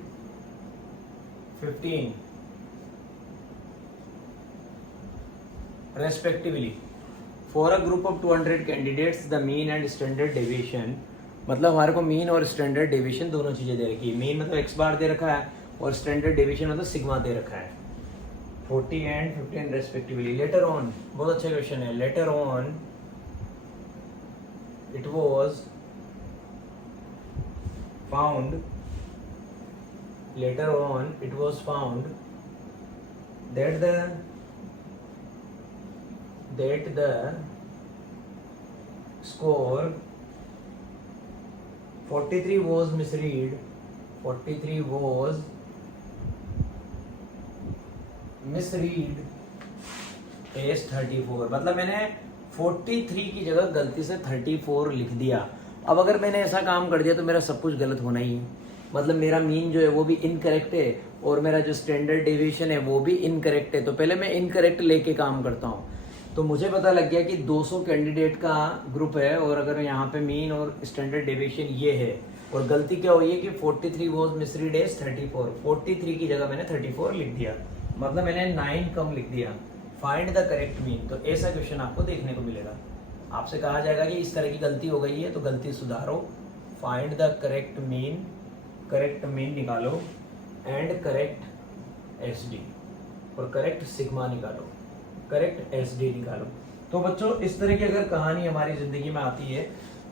15 respectively. For a group of 200 candidates, the mean and standard deviation, मतलब हमारे को mean और standard deviation दोनों चीजें दे रखी है। मीन मतलब x बार दे रखा है, और स्टैंडर्ड डेविएशन मतलब सिग्मा दे रखा है, 40 एंड 15 रेस्पेक्टिवली। लेटर ऑन, बहुत अच्छा क्वेश्चन है। Later on it was found, later on it was found that the score 43 was misread, 43 was misread as 34। मतलब मैंने 43 की जगह गलती से 34 लिख दिया। अब अगर मैंने ऐसा काम कर दिया तो मेरा सब कुछ गलत होना ही है। मतलब मेरा मीन जो है वो भी इनकरेक्ट है और मेरा जो स्टैंडर्ड डेविएशन है वो भी इनकरेक्ट है। तो पहले मैं इनकरेक्ट लेके काम करता हूँ। तो मुझे पता लग गया कि 200 कैंडिडेट का ग्रुप है और अगर यहाँ पे मीन और स्टैंडर्ड डेविएशन ये है और गलती क्या हुई है कि 43 वॉज मिसरीड एज 34, 43 की जगह मैंने 34 लिख दिया, मतलब मैंने 9 कम लिख दिया। फाइंड द करेक्ट मीन, तो ऐसा क्वेश्चन आपको देखने को मिलेगा। आपसे कहा जाएगा कि इस तरह की गलती हो गई है तो गलती सुधारो, फाइंड द करेक्ट मीन निकालो एंड करेक्ट एसडी और करेक्ट सिग्मा निकालो, करेक्ट एसडी निकालो। तो बच्चों इस तरह की अगर कहानी हमारी जिंदगी में आती है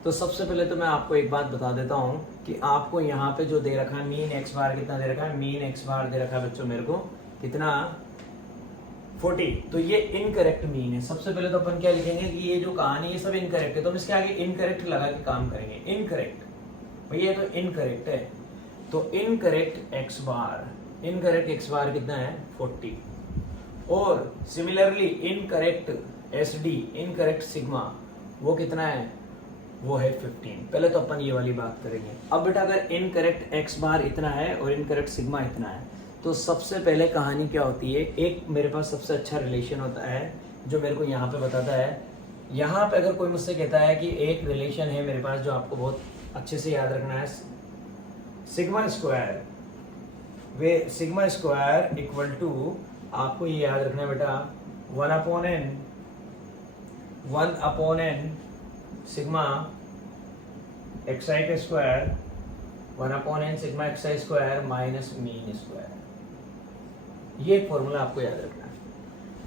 तो सबसे पहले तो मैं आपको एक बात बता देता हूं कि आपको यहाँ पे जो दे रखा है मीन एक्स बार कितना दे रखा है, मीन एक्स बार दे रखा है बच्चों मेरे को कितना 40, तो ये इनकरेक्ट मीन है। सबसे पहले तो अपन क्या लिखेंगे कि ये जो कहानी है सब इनकरेक्ट है, तो हम इसके आगे इनकरेक्ट लगा के काम करेंगे। इनकरेक्ट भैया ये तो इनकरेक्ट है, तो इनकरेक्ट एक्स बार कितना है 40 और similarly incorrect SD incorrect sigma वो कितना है, वो है 15। पहले तो अपन ये वाली बात करेंगे। अब बेटा अगर इनकरेक्ट एक्स बार इतना है और इनकरेक्ट सिग्मा इतना है तो सबसे पहले कहानी क्या होती है, एक मेरे पास सबसे अच्छा रिलेशन होता है जो मेरे को यहाँ पे बताता है। यहाँ पे अगर कोई मुझसे कहता है कि एक रिलेशन है मेरे पास जो आपको बहुत अच्छे से याद रखना है, सिग्मा स्क्वायर इक्वल टू, आपको ये याद रखना है बेटा 1 upon n sigma x i का square 1 upon n sigma x i square minus mean square. ये फॉर्मूला आपको याद रखना है।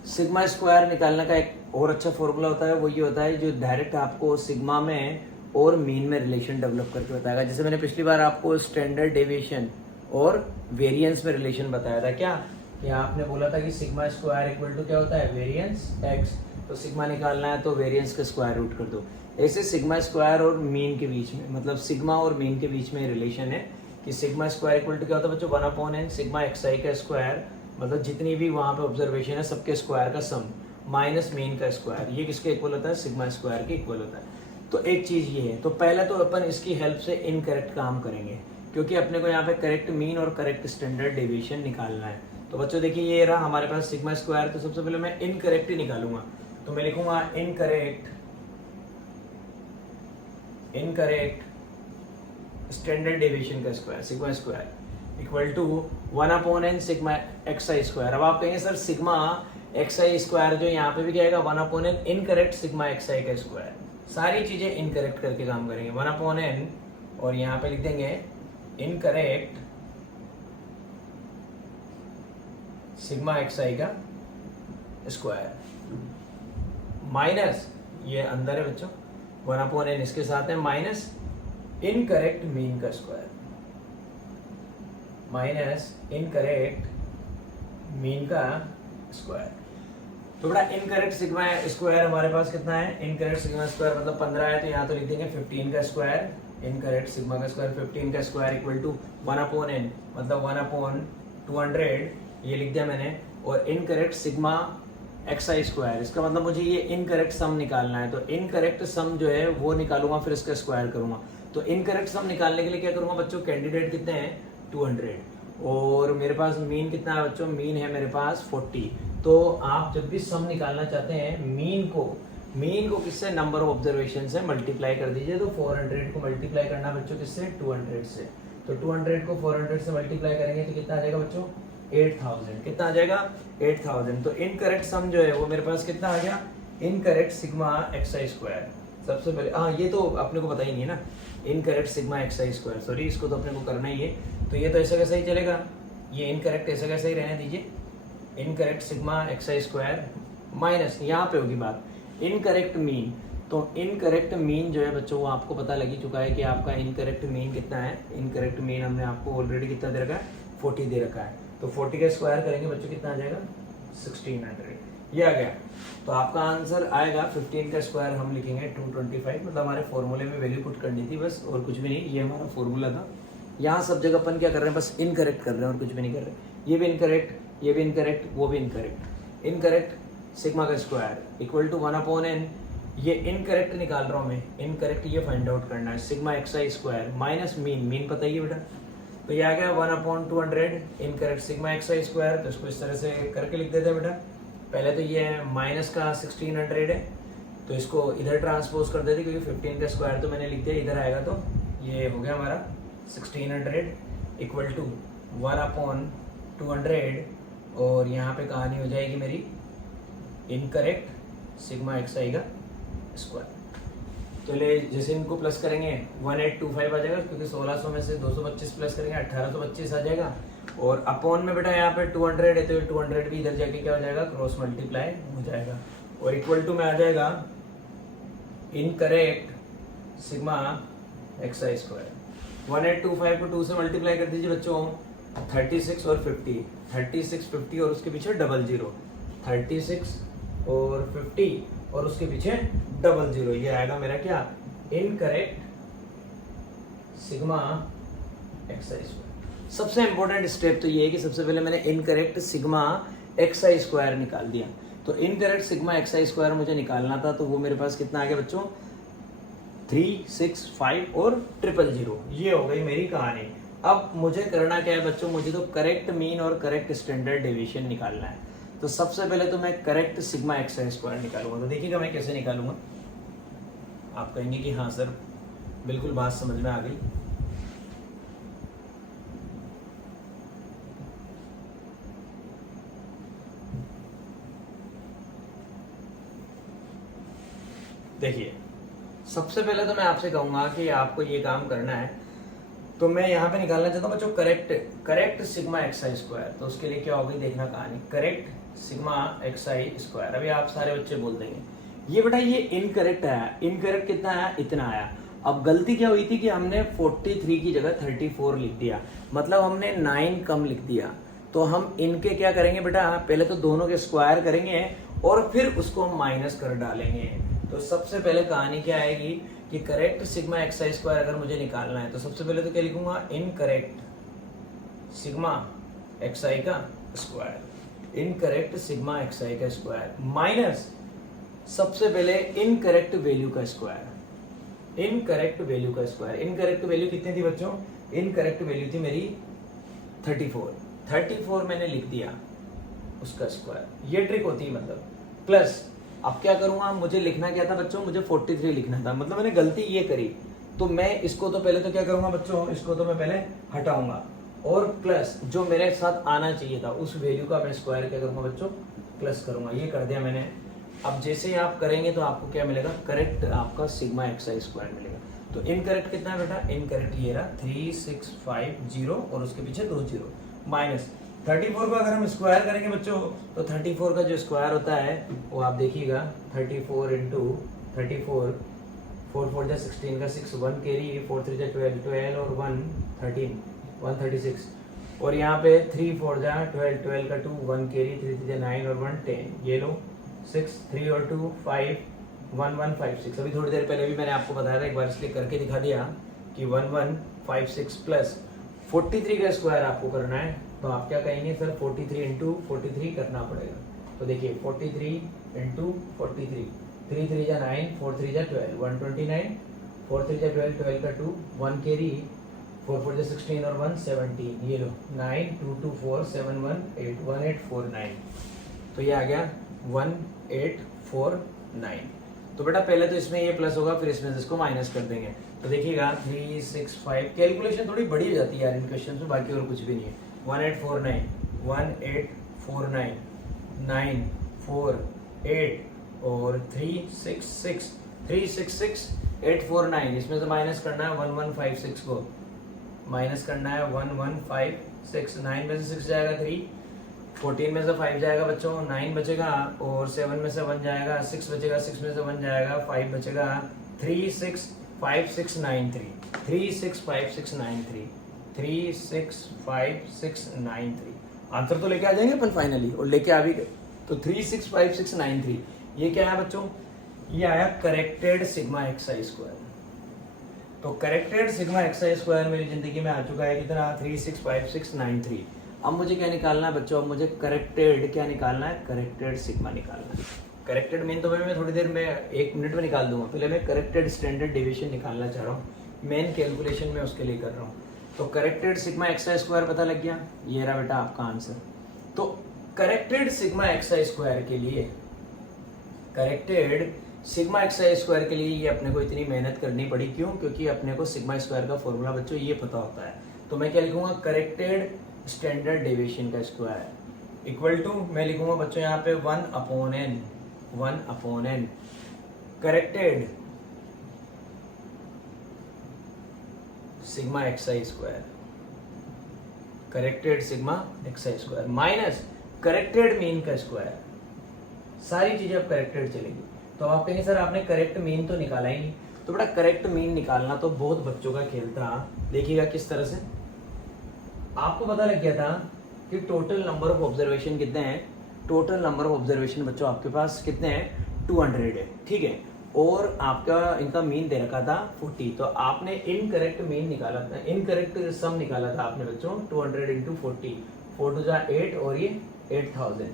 सिग्मा स्क्वायर निकालने का एक और अच्छा फॉर्मूला होता है, वो ये होता है जो डायरेक्ट आपको सिग्मा में और मीन में रिलेशन डेवलप करके बताएगा। जैसे मैंने पिछली बार आपको स्टैंडर्ड डेविएशन और वेरिएंस में रिलेशन बताया था, क्या कि आपने बोला था कि सिग्मा स्क्वायर इक्वल टू क्या होता है वेरिएंस एक्स, तो सिग्मा निकालना है तो वेरिएंस का स्क्वायर रूट कर दो। ऐसे सिग्मा स्क्वायर और मीन के बीच में, मतलब सिग्मा और मीन के बीच में रिलेशन है कि सिग्मा स्क्वायर इक्वल टू क्या होता है बच्चों 1 upon n sigma x i का स्क्वायर, मतलब जितनी भी वहां पे ऑब्जर्वेशन है सबके स्क्वायर का सम माइनस मीन का स्क्वायर, ये किसके इक्वल होता है सिग्मा स्क्वायर के इक्वल होता है। तो एक चीज ये है, तो पहले तो अपन इसकी हेल्प से इनकरेक्ट काम करेंगे क्योंकि अपने को यहाँ पे करेक्ट मीन और करेक्ट स्टैंडर्ड डेविएशन निकालना है। तो बच्चों देखिए ये रहा हमारे पास सिग्मा स्क्वायर, तो सबसे पहले मैं इनकरेक्ट ही निकालूंगा, तो मैं लिखूंगा इनकरेक्ट स्टैंडर्ड डेविएशन का square sigma square equal to 1 upon n sigma x i square. अब आप कहेंगे sir sigma x i square जो यहाँ पे भी क्या आएगा 1 upon n incorrect sigma x i का स्क्वायर। सारी चीजें इनकरेक्ट करके काम करेंगे 1 अपॉन एन और यहाँ पे लिख देंगे इनकरेक्ट सिग्मा एक्स आई का स्क्वायर माइनस ये अंदर है बच्चों 1 अपॉन एन इसके साथ है माइनस इनकरेक्ट मीन का स्क्वायर माइनस इनकरेक्ट मीन का स्क्वायर। तो बड़ा इनकरेक्ट सिग्मा स्क्वायर हमारे पास कितना है, इनकरेक्ट सिग्मा स्क्वायर मतलब 15 है तो यहाँ तो लिख देंगे 15 का स्क्वायर, इनकरेक्ट सिग्मा का स्क्वायर 15 का square equal to 1 upon n मतलब 1 अपॉन 200 ये लिख दिया मैंने, और incorrect sigma x i square, इसका मतलब मुझे ये इनकरेक्ट सम निकालना है। तो इनकरेक्ट सम जो है वो निकालूंगा फिर इसका स्क्वायर करूंगा। तो इनकरेक्ट सम निकालने के लिए क्या करूंगा बच्चों, कैंडिडेट कितने हैं 200 और मेरे पास मीन कितना है बच्चों, मीन है मेरे पास 40। तो आप जब भी सम निकालना चाहते हैं मीन को किससे, नंबर ऑफ ऑब्जर्वेशन से मल्टीप्लाई कर दीजिए। तो 400 को मल्टीप्लाई करना बच्चों किससे 200 से, तो 200 को 400 से मल्टीप्लाई करेंगे तो कितना आ जाएगा बच्चों 8000, कितना आ जाएगा 8000। तो इनकरेक्ट सम जो है वो मेरे पास कितना आ गया, incorrect sigma x i square. सबसे पहले हाँ ये तो अपने को पता ही नहीं है ना, incorrect sigma x i square, sorry इसको तो अपने को करना ही है। तो ये तो ऐसा कैसा ही चलेगा, ये इनकरेक्ट ऐसा कैसा ही रहने दीजिए, incorrect sigma x i square minus यहाँ पे होगी बात इनकरेक्ट मीन। तो इनकरेक्ट मीन जो है बच्चों वो आपको पता लग ही चुका है कि आपका इनकरेक्ट मीन कितना है। इनकरेक्ट मीन हमने आपको ऑलरेडी कितना दे रखा है 40 दे रखा है, तो 40 का स्क्वायर करेंगे बच्चों कितना आ जाएगा 1600, ये आ गया। तो आपका आंसर आएगा 15 का स्क्वायर हम लिखेंगे 225, मतलब हमारे फॉर्मूले में वैल्यू पुट करनी थी बस, और कुछ भी नहीं, ये हमारा फॉर्मूला था। यहाँ सब जगह अपन क्या कर रहे हैं, बस इनकरेक्ट कर रहे हैं और कुछ भी नहीं कर रहे। ये भी इनकरेक्ट, ये भी इनकरेक्ट, वो भी इनकरेक्ट। इनकरेक्ट सिग्मा का square equal to 1 upon n, ये इनकरेक्ट निकाल रहा हूँ मैं, इनकरेक्ट ये फाइंड आउट करना है sigma x i square minus mean, mean पता ही है बेटा, तो ये आ गया 1/200 incorrect sigma x i square. तो इसको इस तरह से करके लिख देते हैं बेटा। पहले तो ये माइनस का 1600 है, तो इसको इधर ट्रांसपोज कर देते क्योंकि 15 का स्क्वायर तो मैंने लिख दिया, इधर आएगा तो ये हो गया हमारा 1600 इक्वल टू 1/200 और यहाँ पे कहानी हो जाएगी मेरी इनकरेक्ट सिग्मा एक्स आई का स्क्वायर। तो ले जैसे इनको प्लस करेंगे 1825 आ जाएगा क्योंकि 1600 में से 225 प्लस करेंगे 1825 आ जाएगा। और अपॉन में बेटा यहाँ पे 200 है तो 200 भी इधर जाके क्या हो जाएगा, क्रॉस मल्टीप्लाई हो जाएगा। और इक्वल टू में आ जाएगा incorrect sigma x i square. 1825 को 2 से मल्टीप्लाई कर दीजिए बच्चों, 36 और 50, 36 50 और उसके पीछे 00, 36 और 50 और उसके पीछे 00, ये आएगा मेरा क्या, incorrect sigma x i square. सबसे इंपॉर्टेंट स्टेप तो ये है कि सबसे पहले मैंने incorrect sigma x i square निकाल दिया। तो incorrect sigma x i square मुझे निकालना था, तो वो मेरे पास कितना आ गया बच्चों, 3, 6, 5 और 000। ये हो गई मेरी कहानी। अब मुझे करना क्या है बच्चों, मुझे तो करेक्ट मीन और करेक्ट स्टैंडर्ड डेविएशन निकालना है। तो सबसे पहले तो मैं correct sigma x i square निकालूंगा। तो देखिएगा मैं कैसे निकालूंगा। आप कहेंगे कि हाँ सर बिल्कुल बात समझ में आ गई। देखिए सबसे पहले तो मैं आपसे कहूंगा कि आपको ये काम करना है, तो मैं यहाँ पे निकालना चाहता हूँ बच्चों correct sigma x i square. तो उसके लिए क्या होगी देखना कहानी, correct sigma x i square. अभी आप सारे बच्चे बोल देंगे ये बेटा ये इनकरेक्ट आया, इनकरेक्ट कितना आया, इतना आया। अब गलती क्या हुई थी कि हमने 43 की जगह 34 लिख दिया, मतलब हमने 9 कम लिख दिया। तो हम इनके क्या करेंगे बेटा, पहले तो दोनों के स्क्वायर करेंगे और फिर उसको हम माइनस कर डालेंगे। तो सबसे पहले कहानी क्या आएगी कि correct sigma x i square अगर मुझे निकालना है तो सबसे पहले तो क्या लिखूंगा, इनकरेक्ट सिग्मा एक्स आई का square, incorrect sigma x i का स्क्वायर माइनस सबसे पहले इनकरेक्ट वैल्यू का स्क्वायर, इनकरेक्ट वैल्यू का स्क्वायर। इनकरेक्ट वैल्यू कितनी थी बच्चों, इनकरेक्ट वैल्यू थी मेरी 34 मैंने लिख दिया उसका स्क्वायर। ये ट्रिक होती है मतलब। प्लस अब क्या करूंगा, मुझे लिखना क्या था बच्चों, मुझे 43 लिखना था, मतलब मैंने गलती ये करी। तो मैं इसको तो पहले तो क्या करूंगा बच्चों, इसको तो मैं पहले हटाऊंगा और प्लस जो मेरे साथ आना चाहिए था उस वैल्यू का मैं स्क्वायर क्या करूंगा बच्चों, प्लस करूंगा। ये कर दिया मैंने। अब जैसे ही आप करेंगे तो आपको क्या मिलेगा, करेक्ट आपका सिग्मा एक्स आई स्क्वायर मिलेगा। तो इनकरेक्ट कितना है बेटा, इनकरेक्ट ये रहा 3650 और उसके पीछे 2 0 माइनस 34 का अगर हम स्क्वायर करेंगे बच्चों तो 34 का जो स्क्वायर होता है वो आप देखिएगा 34 इंटू 34, 4 4 जा 16 का 6, 1 कैरी, 4 3 जा 12, 12 और 1 13, 136 और यहाँ पे 3 4 जा 12, 12 का 2, 1 कैरी, 3 3 जा 9 और 1 10, ये लो 6, 3 और 2 5, 1 1 5 6। अभी थोड़ी देर पहले भी मैंने आपको बताया था, एक बार इसलिए करके दिखा दिया कि 1 1 5 6 प्लस 43 का स्क्वायर आपको करना है। तो आप क्या कहेंगे सर 43 इंटू 43 करना पड़ेगा। तो देखिए 43 इंटू 43, 3 3 जा 9, 4 3 जा 12, 129, 4 3 जा 12, 12 का 2, 1 कैरी, 4 4 जा 16 और 1 17, ये लो 9 2 2 4 7 1 8 1 8 4 9। तो ये आ गया 1849। तो बेटा पहले तो इसमें ये प्लस होगा, फिर इसमें से इसको माइनस कर देंगे। तो देखिएगा 3 6 5, कैलकुलेशन थोड़ी बड़ी हो जाती है यार इन क्वेश्चन में, बाकी और कुछ भी नहीं है। 1849 1849 9 4 8 और 366 366 849, इसमें से माइनस करना है 1156 को, माइनस करना है 1156, 9 में से 6 जाएगा 3, 14 में से 5 जाएगा बच्चों, 9 बचेगा और 7 में से 1 जाएगा, 6 बचेगा, 6 में से 1 जाएगा, 5 बचेगा, 365693, 365693, 365693। आंसर तो लेके आ जाएंगे अपन फाइनली, और लेके आ भी गए। तो 365693 ये क्या है बच्चों, ये आया corrected sigma x i square. तो corrected sigma x i square मेरी जिंदगी में आ चुका है कितना, 365693। अब मुझे क्या निकालना है बच्चों, अब मुझे करेक्टेड क्या निकालना है, करेक्टेड सिग्मा निकालना है। करेक्टेड मीन तो मैं थोड़ी देर में 1 मिनट में निकाल दूंगा, पहले मैं करेक्टेड स्टैंडर्ड डेविएशन निकालना चाह रहा हूँ, मेन कैलकुलेशन में उसके लिए कर रहा हूँ। तो corrected sigma x i square पता लग गया, ये रहा बेटा आपका आंसर। तो corrected sigma x i square के लिए, corrected sigma x i square के लिए ये अपने को इतनी मेहनत करनी पड़ी, क्यों? क्योंकि अपने को सिग्मा स्क्वायर का फॉर्मूला बच्चों ये पता होता है। तो मैं क्या लिखूंगा, करेक्टेड स्टैंडर्ड डेविएशन का स्क्वायर इक्वल टू, मैं लिखूंगा बच्चों यहाँ पे 1/n, 1/n corrected sigma x i square, corrected sigma x i square minus corrected mean का स्क्वायर। सारी चीजें अब करेक्टेड चलेगी। तो आप कहेंगे सर आपने करेक्ट मीन तो निकाला ही नहीं। तो बेटा करेक्ट मीन निकालना तो बहुत बच्चों का खेल था। देखिएगा किस तरह से, आपको पता लग गया था कि टोटल नंबर ऑफ ऑब्जर्वेशन कितने हैं। टोटल नंबर ऑफ ऑब्जर्वेशन बच्चों आपके पास कितने हैं, 200 है, ठीक है। और आपका इनका मीन दे रखा था 40। तो आपने इनकरेक्ट मीन निकाला था, इनकरेक्ट सम निकाला था आपने बच्चों 200 इंटू 40, 4 टू 8 और ये 8000।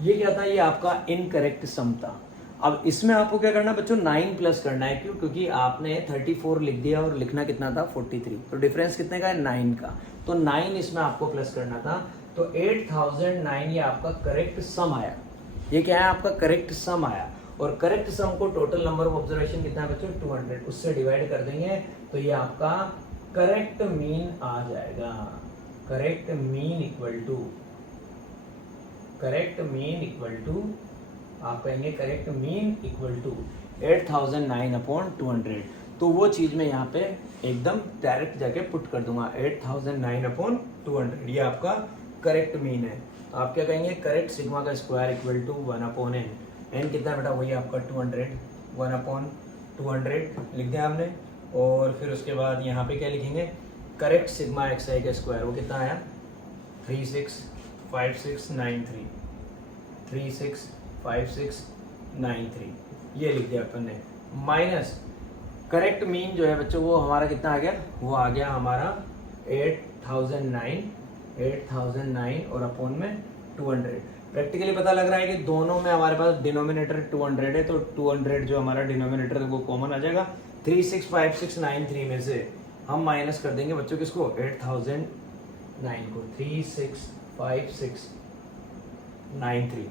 ये क्या था, ये आपका इनकरेक्ट सम था। अब इसमें आपको क्या करना है बच्चों, 9 प्लस करना है। क्यों? क्योंकि आपने 34 लिख दिया और लिखना कितना था, 43। तो डिफरेंस कितने का है, 9 का। तो 9 इसमें आपको प्लस करना था। तो 8009 ये आपका करेक्ट सम आया। ये क्या है, आपका करेक्ट सम आया। और करेक्ट सम को टोटल नंबर ऑफ ऑब्जर्वेशन कितना है बच्चों, 200, उससे डिवाइड कर देंगे तो ये आपका करेक्ट मीन आ जाएगा। Correct mean equal to, correct mean equal to, आप कहेंगे करेक्ट मीन इक्वल टू 8009/200। तो वो चीज मैं यहाँ पे एकदम डायरेक्ट जाके पुट कर दूंगा, 8009/200 ये आपका करेक्ट मीन है। तो आप क्या कहेंगे, करेक्ट सिग्मा का square equal to 1/n। n कितना बेटा, वही आपका 200, 1/200 लिख दिया हमने। और फिर उसके बाद यहाँ पे क्या लिखेंगे, करेक्ट सिग्मा एक्स आई का स्क्वायर, वो कितना आया, 365693, 365693 ये लिख दिया अपन ने। माइनस करेक्ट मीन जो है बच्चों वो हमारा कितना आ गया, वो आ गया हमारा 8009 और अपोन में 200। प्रैक्टिकली पता लग रहा है कि दोनों में हमारे पास डिनोमिनेटर 200 है। तो 200 जो हमारा डिनोमिनेटर है वो कॉमन आ जाएगा। 365693 में से हम माइनस कर देंगे बच्चों किसको, 8009 को, 365693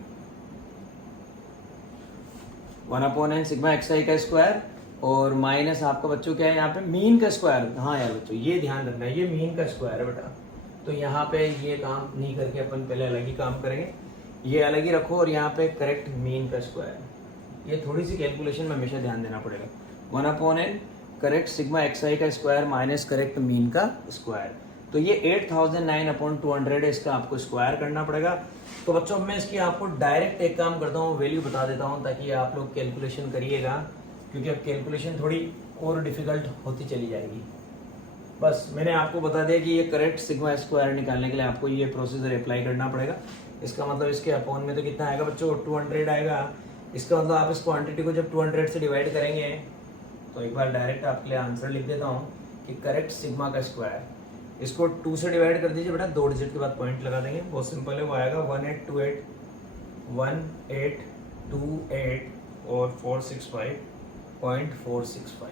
1/n सिग्मा एक्स आई का स्क्वायर और माइनस आपका बच्चों क्या है यहाँ पे, मीन का स्क्वायर। हाँ यार बच्चों ये ध्यान रखना है, ये मीन का स्क्वायर है बेटा। तो यहाँ पे ये काम नहीं करके अपन पहले अलग ही काम करेंगे, ये अलग ही रखो। और यहाँ पे करेक्ट मीन का स्क्वायर, ये थोड़ी सी कैलकुलेशन में हमेशा ध्यान देना पड़ेगा। 1/n correct sigma x i का स्क्वायर माइनस करेक्ट मीन का स्क्वायर। तो ये 8009/200 है, इसका आपको स्क्वायर करना पड़ेगा। तो बच्चों मैं इसकी आपको डायरेक्ट एक काम करता हूँ, वैल्यू बता देता हूँ ताकि आप लोग कैलकुलेशन करिएगा, क्योंकि अब कैलकुलेशन थोड़ी और डिफिकल्ट होती चली जाएगी। बस मैंने आपको बता दिया कि ये करेक्ट सिग्मा स्क्वायर निकालने के लिए आपको ये प्रोसीजर अप्लाई करना पड़ेगा। इसका मतलब इसके अपॉन में तो कितना आएगा बच्चों, 200 आएगा। इसका मतलब आप इस क्वांटिटी को जब 200 से डिवाइड करेंगे तो एक बार डायरेक्ट आपके लिए आंसर लिख देता हूँ कि करेक्ट सिग्मा का स्क्वायर, इसको 2 से डिवाइड कर दीजिए बेटा, 2 डिजिट के बाद पॉइंट लगा देंगे, बहुत सिंपल है। वो आएगा 1828 और 465.465।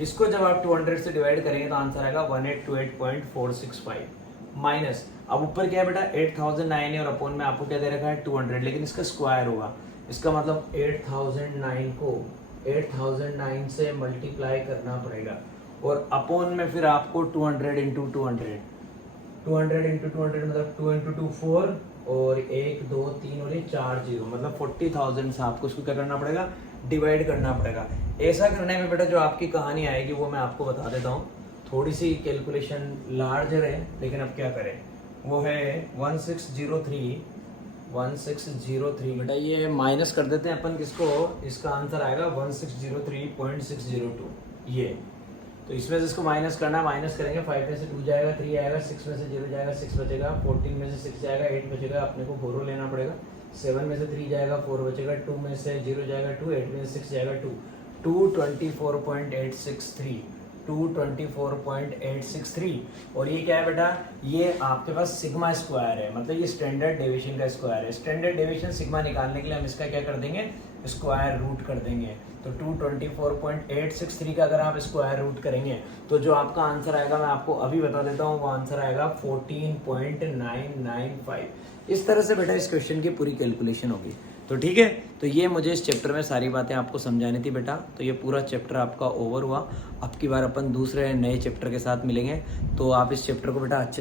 इसको जब आप 200 से डिवाइड करेंगे तो आंसर आएगा 1828.465 माइनस, अब ऊपर क्या है बेटा 8009 है और अपोन में आपको क्या दे रखा है 200, लेकिन इसका स्क्वायर होगा। इसका मतलब 8009 को 8009 से मल्टीप्लाई करना पड़ेगा और अपोन में फिर आपको 200 इंटू 200 मतलब 2 इंटू 2 4 और 1 2 3 और ये 4 0 मतलब 40,000 से आपको इसको क्या करना पड़ेगा, डिवाइड करना पड़ेगा। ऐसा करने में बेटा जो आपकी कहानी आएगी वो मैं आपको बता देता हूँ, थोड़ी सी कैलकुलेशन लार्जर है लेकिन अब क्या करें। वो है 1603 बेटा, ये माइनस कर देते हैं अपन किसको, इसका आंसर आएगा 1603.602 ये। तो इसमें से इसको माइनस करना, माइनस करेंगे 5 में से 2 जाएगा 3 आएगा, 6 में से 0 जाएगा 6 बचेगा, 14 में से 6 जाएगा 8 बचेगा, अपने को 4 लेना पड़ेगा, 7 में से 3 जाएगा 4 बचेगा, 2 में से 0 जाएगा 2, 8 में से 6 जाएगा 2, 224.863 और ये क्या है बेटा, ये आपके पास सिग्मा स्क्वायर है, मतलब ये स्टैंडर्ड डेविएशन का स्क्वायर है। स्टैंडर्ड डेविएशन सिग्मा निकालने के लिए हम इसका क्या कर देंगे, स्क्वायर रूट कर देंगे तो 224.863 का अगर आप स्क्वायर रूट करेंगे तो जो आपका आंसर आएगा, मैं आपको अभी बता देता हूँ, वो आंसर आएगा 14.995। इस तरह से बेटा इस क्वेश्चन की पूरी कैलकुलेशन होगी। तो ठीक है, तो ये मुझे इस चैप्टर में सारी बातें आपको समझानी थी बेटा। तो ये पूरा चैप्टर आपका ओवर हुआ। अब की बार अपन दूसरे नए चैप्टर के साथ मिलेंगे, तो आप इस चैप्टर को बेटा अच्छे